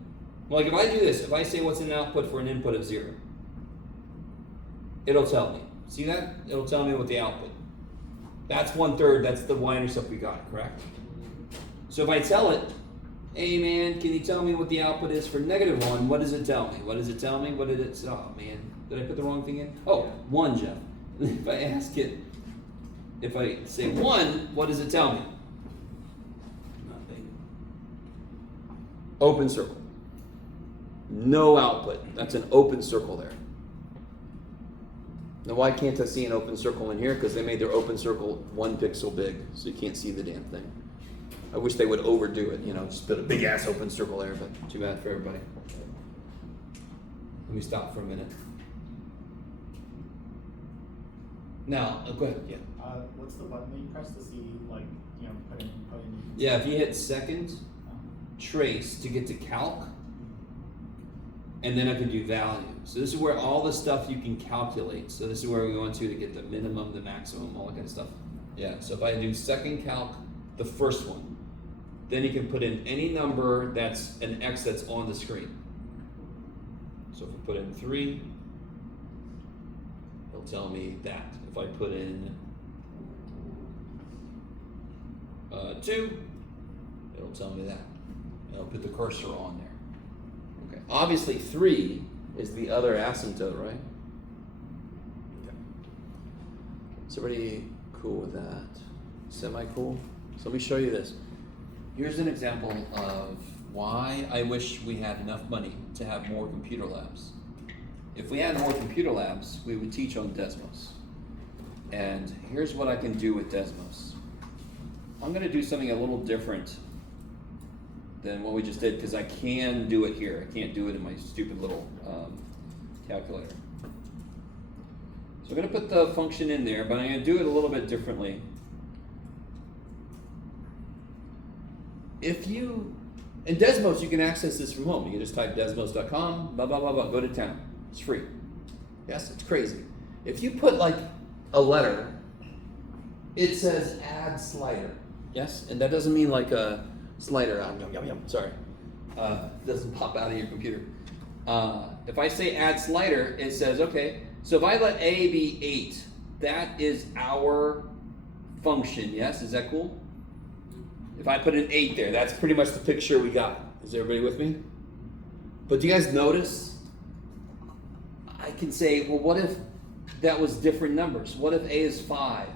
Like if I do this, if I say what's an output for an input of 0, it'll tell me. See that? It'll tell me what the output. That's 1/3, that's the y-intercept we got, correct? So if I tell it, hey man, can you tell me what the output is for -1? What does it tell me? What does it tell me? What did it, oh man, did I put the wrong thing in? Oh, 1, Jeff. If I ask it, if I say 1, what does it tell me? Nothing. Open circle. No output. That's an open circle there. Now why can't I see an open circle in here? Because they made their open circle 1 pixel big, so you can't see the damn thing. I wish they would overdo it, you know, just put a big ass open circle there, but too bad for everybody. Let me stop for a minute. Now, go ahead, yeah. What's the button that you press to see, like, you know, put in? Yeah, if you hit second, trace to get to calc, and then I can do value. So this is where all the stuff you can calculate. So this is where we go into to get the minimum, the maximum, all that kind of stuff. Yeah, so if I do second calc, the first one, then you can put in any number that's an x that's on the screen. So if I put in 3, it'll tell me that. If I put in 2, it'll tell me that. And I'll put the cursor on there. Okay. Obviously 3 is the other asymptote, right? Okay. Is everybody cool with that? Semi-cool? So let me show you this. Here's an example of why I wish we had enough money to have more computer labs. If we had more computer labs, we would teach on Desmos. And here's what I can do with Desmos. I'm going to do something a little different than what we just did because I can do it here. I can't do it in my stupid little calculator. So I'm going to put the function in there, but I'm going to do it a little bit differently. If you, in Desmos, you can access this from home. You can just type desmos.com, blah, blah, blah, blah, go to town. It's free. Yes, it's crazy. If you put like a letter, it says add slider. Yes, and that doesn't mean like a slider, yum, yum, yum, sorry. It doesn't pop out of your computer. If I say add slider, it says, okay, so if I let A be 8, that is our function, yes? Is that cool? If I put an 8 there, that's pretty much the picture we got. Is everybody with me? But do you guys notice? I can say, well, what if that was different numbers? What if A is 5?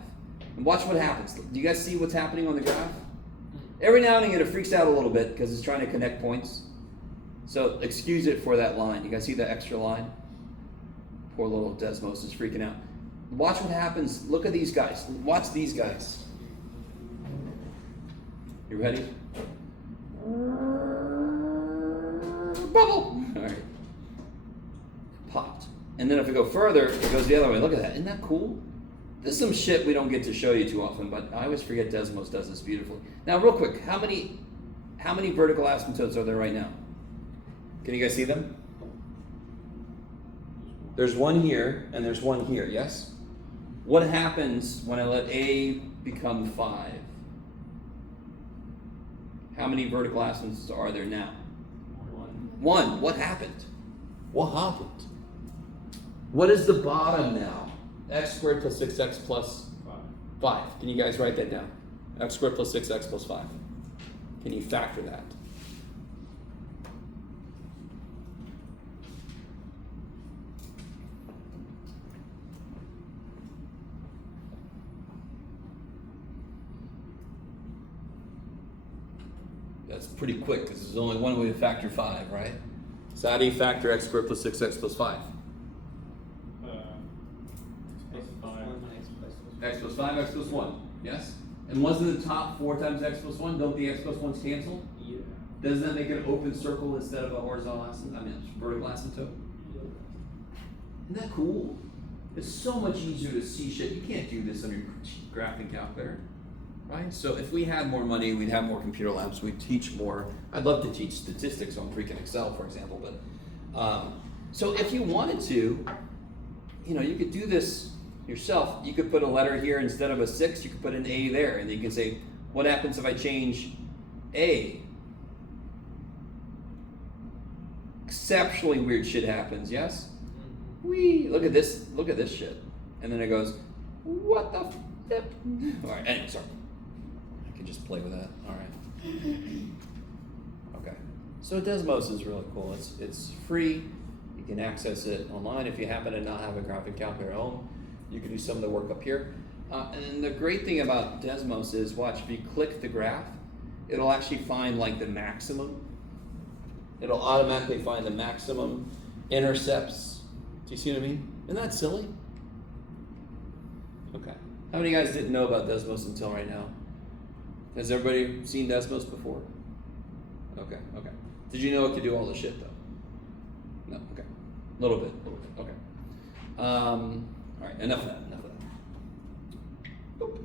And watch what happens. Do you guys see what's happening on the graph? Every now and again it freaks out a little bit because it's trying to connect points. So excuse it for that line. You guys see that extra line? Poor little Desmos is freaking out. Watch what happens. Look at these guys. Watch these guys. You ready? Bubble! Alright. Popped. And then if we go further, it goes the other way. Look at that. Isn't that cool? This is some shit we don't get to show you too often, but I always forget Desmos does this beautifully. Now, real quick, how many vertical asymptotes are there right now? Can you guys see them? There's one here, and there's one here, yes? What happens when I let A become 5? How many vertical asymptotes are there now? 1. What happened? What happened? What is the bottom now? X squared plus 6x plus 5. Can you guys write that down? X squared plus 6x plus 5. Can you factor that? That's pretty quick because there's only one way to factor 5, right? So how do you factor x squared plus 6x plus 5? Plus 5. X plus 5, x plus 1, yes? And wasn't the top 4 times x plus 1? Don't the x plus 1s cancel? Yeah. Doesn't that make an open circle instead of a horizontal asymptote? I mean, vertical asymptote? Isn't that cool? It's so much easier to see shit. You can't do this on your graphing calculator, right? So if we had more money, we'd have more computer labs, we'd teach more. I'd love to teach statistics on freaking Excel, for example, but so if you wanted to, you could do this yourself. You could put a letter here instead of a 6, you could put an A there, and then you can say, what happens if I change A? Exceptionally weird shit happens, yes? Whee! Look at this shit. And then it goes, what the flip? Alright, anyway, sorry. I can just play with that. Alright. Okay. So Desmos is really cool. It's free. You can access it online. If you happen to not have a graphic calculator at home, you can do some of the work up here. And the great thing about Desmos is, watch, if you click the graph, it'll actually find like the maximum. It'll automatically find the maximum intercepts. Do you see what I mean? Isn't that silly? Okay. How many guys didn't know about Desmos until right now? Has everybody seen Desmos before? Okay. Did you know it could do all the shit though? No, okay. A little bit, okay. Alright, enough of that. Boop.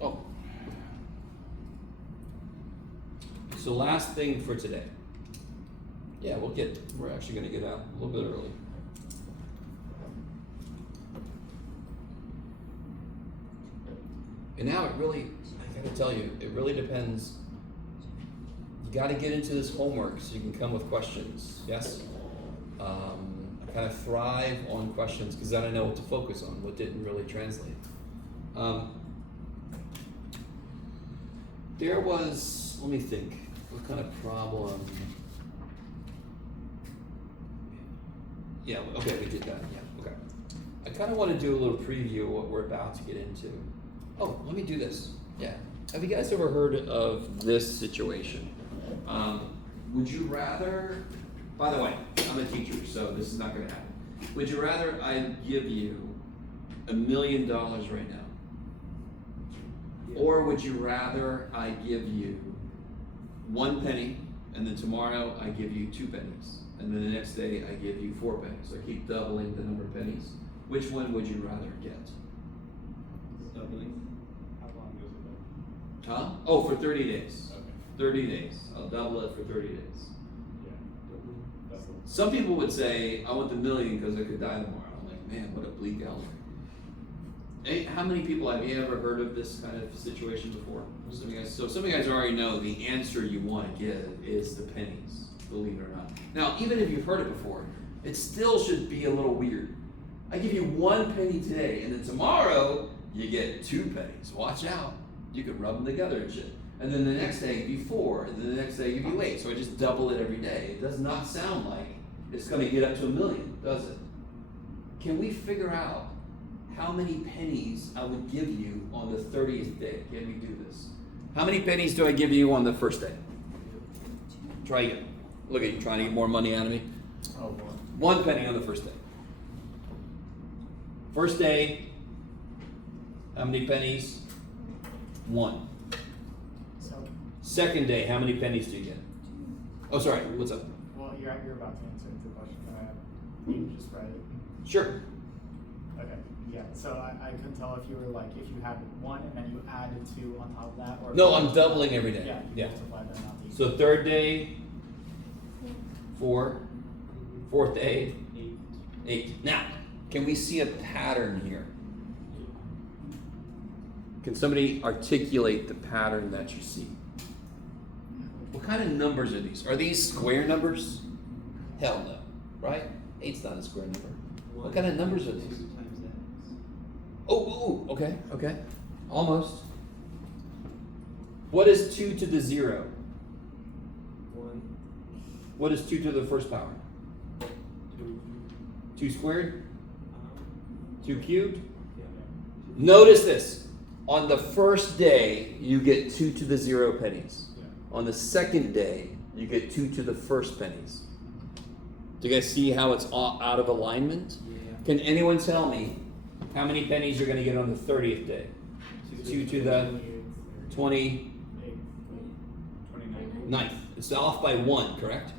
Oh. So last thing for today. Yeah, we're actually going to get out a little bit early. And now I gotta tell you, it really depends. You gotta get into this homework so you can come with questions, yes? I kind of thrive on questions because then I know what to focus on, what didn't really translate. There was, let me think, what kind of problem? Yeah, okay, we did that, yeah, okay. I kind of want to do a little preview of what we're about to get into. Oh, let me do this, yeah. Have you guys ever heard of this situation? Would you rather, by the way, I'm a teacher, so this is not gonna happen. Would you rather I give you $1 million right now? Or would you rather I give you 1 penny, and then tomorrow I give you 2 pennies? And then the next day I give you 4 pennies. So I keep doubling the number of pennies. Which one would you rather get? Doubling. How long goes it Huh? Oh, for 30 days. Okay. 30 days. I'll double it for 30 days. Yeah. That's Some people would say, I want the $1 million because I could die tomorrow. I'm like, man, what a bleak outlook. Hey, how many people have you ever heard of this kind of situation before? Some of you guys already know the answer you want to give is the pennies, believe it or not. Now, even if you've heard it before, it still should be a little weird. I give you 1 penny today, and then tomorrow you get 2 pennies. Watch out. You could rub them together and shit. And then the next day it'd be 4, and then the next day you'd be 8. So I just double it every day. It does not sound like it's going to get up to $1 million, does it? Can we figure out how many pennies I would give you on the 30th day? Can we do this? How many pennies do I give you on the first day? Try again. Look at you trying to get more money out of me. Oh boy. 1 penny on the first day. First day, how many pennies? 1. So, Second day, how many pennies do you get? Oh, sorry, what's up? well, you're about to answer the question. You just read it. Sure. Okay. Yeah. So I couldn't tell if you were like, if you had 1 and then you added 2 on top of that, or No, I'm doubling every day. Yeah. You Yeah. multiply them out. So third day, 4. Fourth day, 8. Now, can we see a pattern here? Can somebody articulate the pattern that you see? What kind of numbers are these? Are these square numbers? Hell no, right? 8's not a square number. What kind of numbers are these? 2 times x. Oh, okay. Almost. What is 2 to the 0? 1, What is 2 to the first power? 2. 2 squared? 2 cubed? Yeah. Notice this. On the first day, you get 2 to the 0 pennies. Yeah. On the second day, you get 2 to the first pennies. Do you guys see how it's all out of alignment? Yeah. Can anyone tell me how many pennies you're going to get on the 30th day? 2 to the 29th. 29. It's off by 1, correct?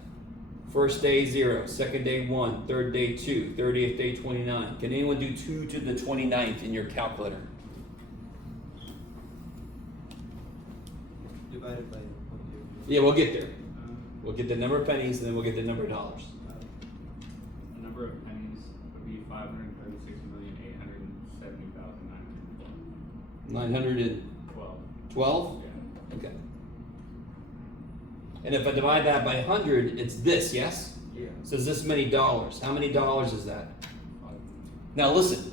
First day 0, second day 1, third day 2, 30th day 29. Can anyone do 2 to the 29th in your calculator? Divided by what you. Yeah, we'll get there. We'll get the number of pennies and then we'll get the number of dollars. The number of pennies would be 536,870,912. 912? 12. Yeah. Okay. And if I divide that by 100, it's this, yes? Yeah. So it's this many dollars. How many dollars is that? Now listen,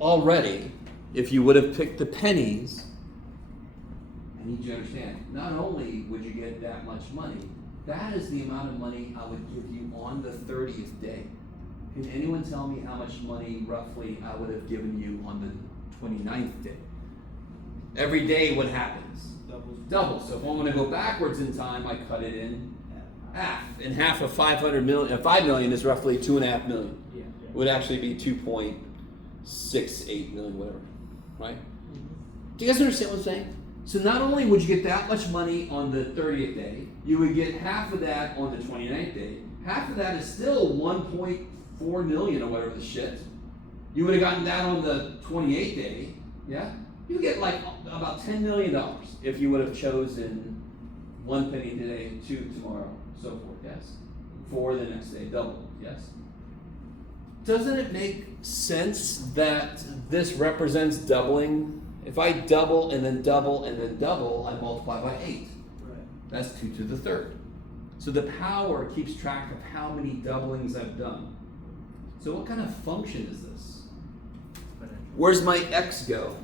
already, if you would have picked the pennies, I need you to understand, not only would you get that much money, that is the amount of money I would give you on the 30th day. Can anyone tell me how much money roughly I would have given you on the 29th day? Every day what happens? Double. So if I want to go backwards in time, I cut it in half. And half of 500 million, 5 million is roughly 2.5 million. Yeah. It would actually be 2.68 million, whatever, right? Do you guys understand what I'm saying? So not only would you get that much money on the 30th day, you would get half of that on the 29th day. Half of that is still 1.4 million or whatever the shit. You would have gotten that on the 28th day, yeah? You get like about $10 million if you would have chosen 1 penny today, 2 tomorrow, so forth, yes? 4 the next day, double, yes? Doesn't it make sense that this represents doubling? If I double and then double and then double, I multiply by 8. Right. That's 2 to the 3rd. So the power keeps track of how many doublings I've done. So what kind of function is this? Where's my x go?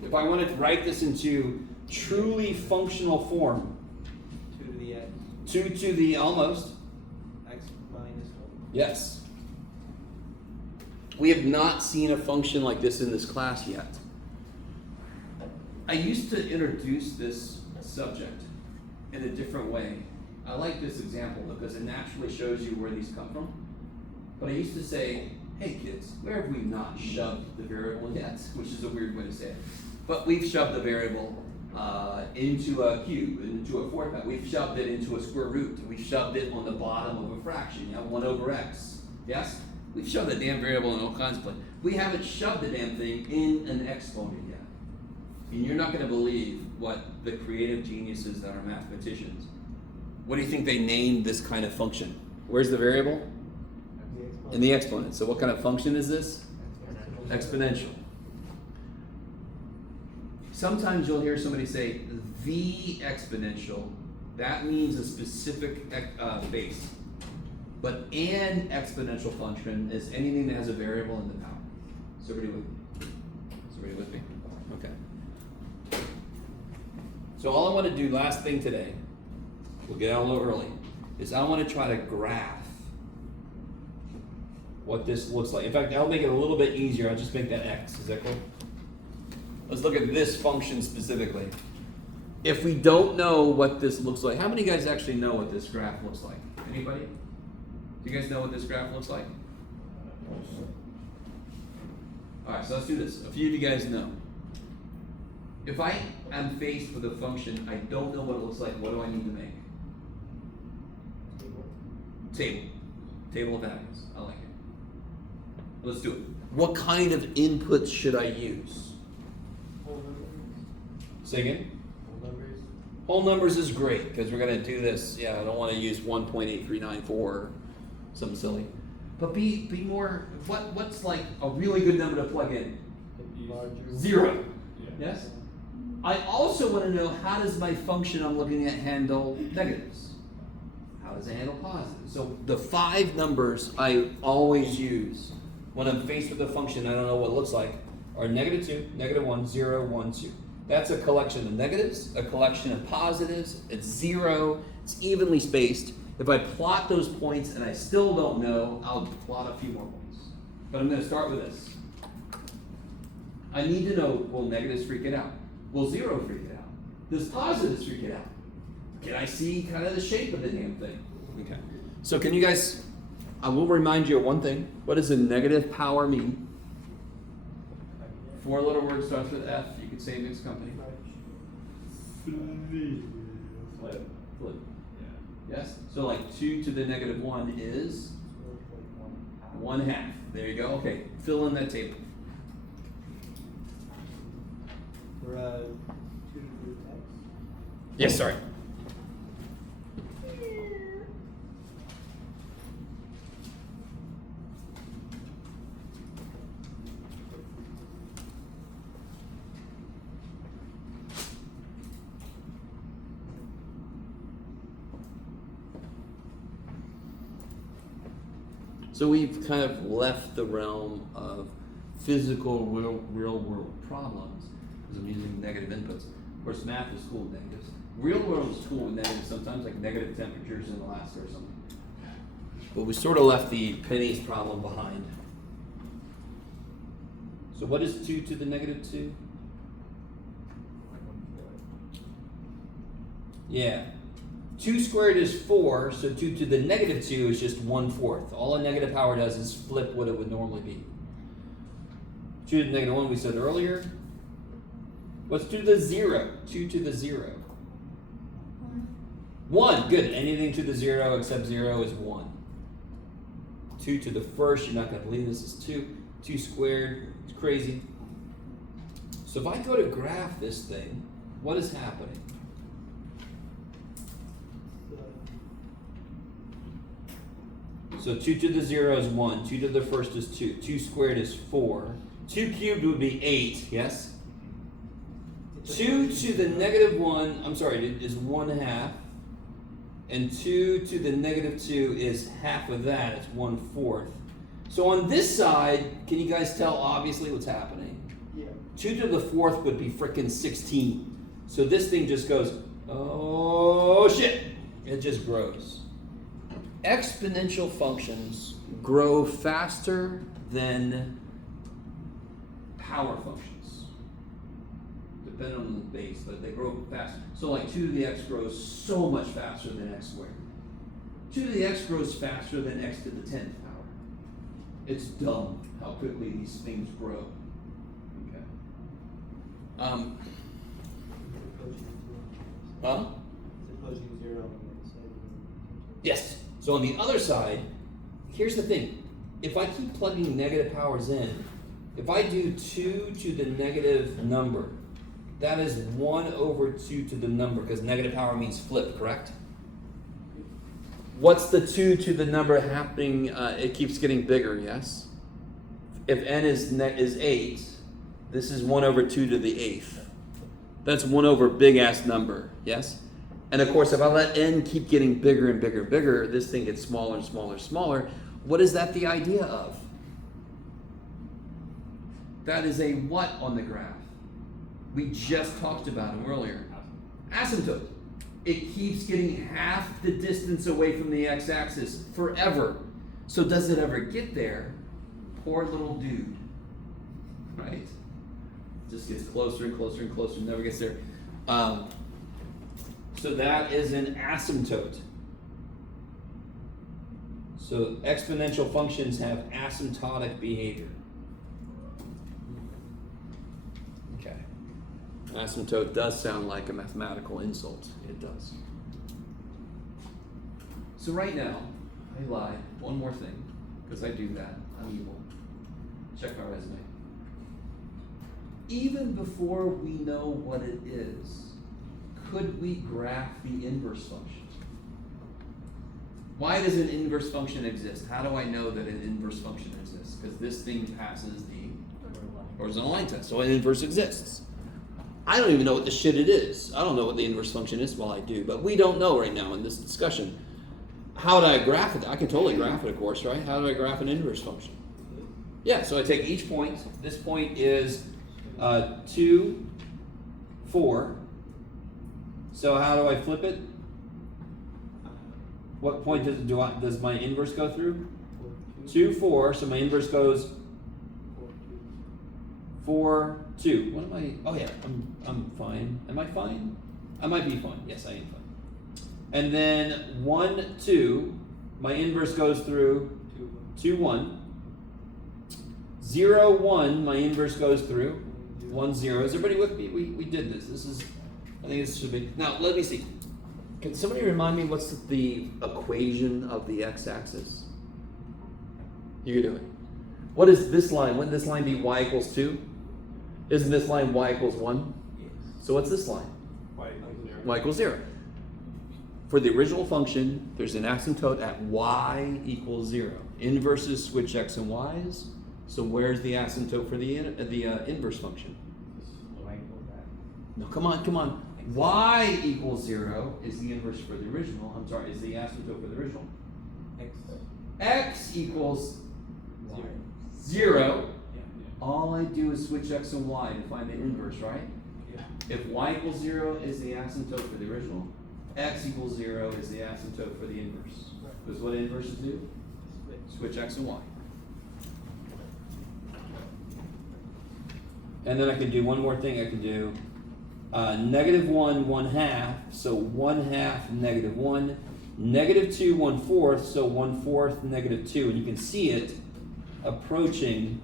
If I wanted to write this into truly functional form, 2 to the x. 2 to the almost, X minus 1. yes. We have not seen a function like this in this class yet. I used to introduce this subject in a different way. I like this example because it naturally shows you where these come from. But I used to say, hey kids, where have we not shoved the variable yet? Which is a weird way to say it. But we've shoved the variable into a cube, into a 4 pack. We've shoved it into a square root. We've shoved it on the bottom of a fraction, 1 over x. Yes? We've shoved the damn variable in all kinds of places. We haven't shoved the damn thing in an exponent yet. And you're not going to believe what the creative geniuses that are mathematicians, what do you think they named this kind of function? Where's the variable? In the exponent. So what kind of function is this? Exponential. Sometimes you'll hear somebody say the exponential. That means a specific base. But an exponential function is anything that has a variable in the power. Is everybody with me? Is everybody with me? Okay. So all I want to do, last thing today, we'll get out a little early, is I want to try to graph what this looks like. In fact, I'll make it a little bit easier. I'll just make that x. Is that cool? Let's look at this function specifically. If we don't know what this looks like, how many guys actually know what this graph looks like? Anybody? Do you guys know what this graph looks like? All right, so let's do this. A few of you guys know. If I am faced with a function I don't know what it looks like, what do I need to make? Table of values. I like it. Let's do it. What kind of inputs should I use? Whole numbers. Say again? Whole numbers. Whole numbers is great because we're going to do this. Yeah, I don't want to use 1.8394 or something silly. But be more, what's like a really good number to plug in? Larger. 0. Yeah. Yes? I also want to know, how does my function I'm looking at handle negatives? How does it handle positives? So the 5 numbers I always use when I'm faced with a function I don't know what it looks like are -2, -1, 0, 1, 2. That's a collection of negatives, a collection of positives. It's 0. It's evenly spaced. If I plot those points and I still don't know, I'll plot a few more points. But I'm going to start with this. I need to know, will negatives freak it out? Will 0 freak it out? Does positives freak it out? Can I see kind of the shape of the damn thing? Okay. So can you guys, I will remind you of one thing. What does a negative power mean? 4 little words starts with F. You could say mixed company. Flip. Flip. Yeah. Yes? So like 2 to the negative 1 is 1/2. There you go. Okay. Fill in that table. For 2 to the x. Yes, sorry. So we've kind of left the realm of physical, real world problems because I'm using negative inputs. Of course, math is cool with negatives. Real world is cool with negatives sometimes, like negative temperatures in Alaska or something. But we sort of left the pennies problem behind. So what is 2 to the negative 2? Yeah. 2 squared is 4, so 2 to the negative 2 is just 1/4. All a negative power does is flip what it would normally be. 2 to the negative 1 we said earlier. What's 2 to the 0? 2 to the 0. 1, good. Anything to the 0 except 0 is 1. 2 to the first, you're not going to believe this is 2. 2 squared, it's crazy. So if I go to graph this thing, what is happening? So 2 to the 0 is 1, 2 to the first is 2, 2 squared is 4, 2 cubed would be 8, yes? 2 to the negative 1, I'm sorry, is 1/2, and 2 to the negative 2 is half of that, it's 1/4. So on this side, can you guys tell obviously what's happening? Yeah. 2 to the 4th would be frickin' 16. So this thing just goes, oh shit, it just grows. Exponential functions grow faster than power functions. Depending on the base, but they grow faster. So like 2 to the x grows so much faster than x squared. 2 to the x grows faster than x to the 10th power. It's dumb how quickly these things grow. Okay. Huh? Suppose you 0 on the side. Yes. So on the other side, here's the thing. If I keep plugging negative powers in, if I do 2 to the negative number, that is 1/2 to the number, because negative power means flip, correct? What's the 2 to the number happening? It keeps getting bigger, yes? If n is 8, this is 1/2 to the 8th. That's 1 big ass number, yes? And of course, if I let n keep getting bigger and bigger and bigger, this thing gets smaller and smaller and smaller. What is that the idea of? That is a what on the graph? We just talked about him earlier. Asymptote. It keeps getting half the distance away from the x-axis forever. So does it ever get there? Poor little dude. Right? Just gets closer and closer and closer, never gets there. So that is an asymptote. So exponential functions have asymptotic behavior. Okay. Asymptote does sound like a mathematical insult. It does. So right now, I lied. One more thing, because I do that. I'm evil. Check my resume. Even before we know what it is, could we graph the inverse function? Why does an inverse function exist? How do I know that an inverse function exists? Because this thing passes the horizontal line test, so an inverse exists. I don't even know what the shit it is. I don't know what the inverse function is. Well, I do, but we don't know right now in this discussion. How do I graph it? I can totally graph it, of course, right? How do I graph an inverse function? Yeah, so I take each point. This point is 2, 4. So how do I flip it? What point does my inverse go through? 2, 4. So my inverse goes 4, 2. What am I? Oh yeah, I'm fine. Am I fine? I might be fine. Yes, I am fine. And then 1, 2. My inverse goes through 2, 1. 0, 1. My inverse goes through 1, 0. Is everybody with me? We did this. This is. I think this should be. Now let me see. Can somebody remind me what's the equation of the x-axis? You do it. What is this line? Wouldn't this line be y equals 2? Isn't this line y equals 1? Yes. So what's this line? Y equals 0. Y equals 0. For the original function, there's an asymptote at y equals 0. Inverses switch x and y's. So where's the asymptote for the inverse function? No, come on. Y equals 0 is the inverse for the original. I'm sorry, is the asymptote for the original. X equals 0. All I do is switch x and y to find the inverse, right? Yeah. If y equals 0 is the asymptote for the original, x equals 0 is the asymptote for the inverse. Because what inverses do? Switch x and y. And then I can do one more thing. I can do negative 1, 1/2, so 1/2, negative 1. Negative 2, 1/4, so 1/4, negative 2. And you can see it approaching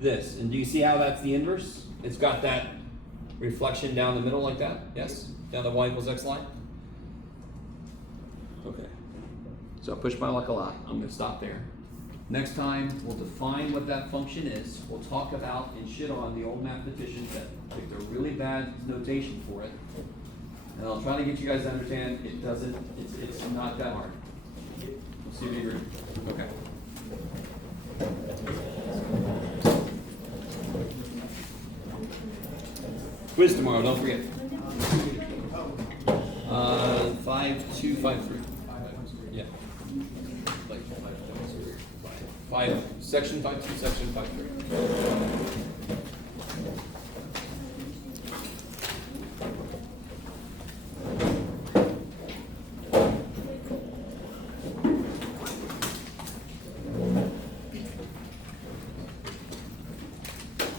this. And do you see how that's the inverse? It's got that reflection down the middle like that? Yes? Down the y equals x line? Okay. So I pushed my luck a lot. I'm going to stop there. Next time, we'll define what that function is. We'll talk about and shit on the old mathematicians that picked a really bad notation for it. And I'll try to get you guys to understand it doesn't, it's not that hard. We'll see if you agree. Okay. Quiz tomorrow, don't forget. 5253. Yeah. Like section 52, section 53.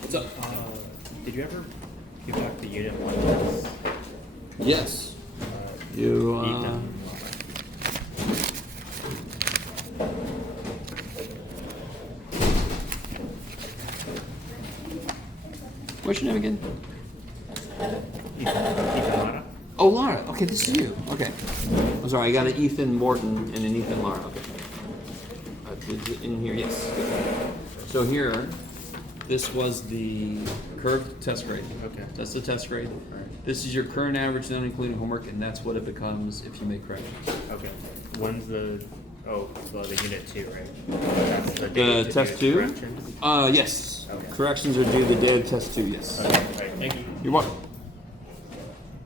What's up? Did you ever give back the unit 1 test? Yes. You, Ethan? What's your name again? Ethan Lara? Oh, Lara. Okay, this is you. Okay. I'm sorry, I got an Ethan Morton and an Ethan Lara. Okay. In here, yes. So here, this was the curved test grade. Okay. That's the test grade. Alright. This is your current average, not including homework, and that's what it becomes if you make corrections. Okay. When's the, oh, well, the unit 2, right? That's the day The to test do 2? corrections? Yes. Okay. Corrections are due the day of test 2, yes. Okay, right, thank you. You're welcome.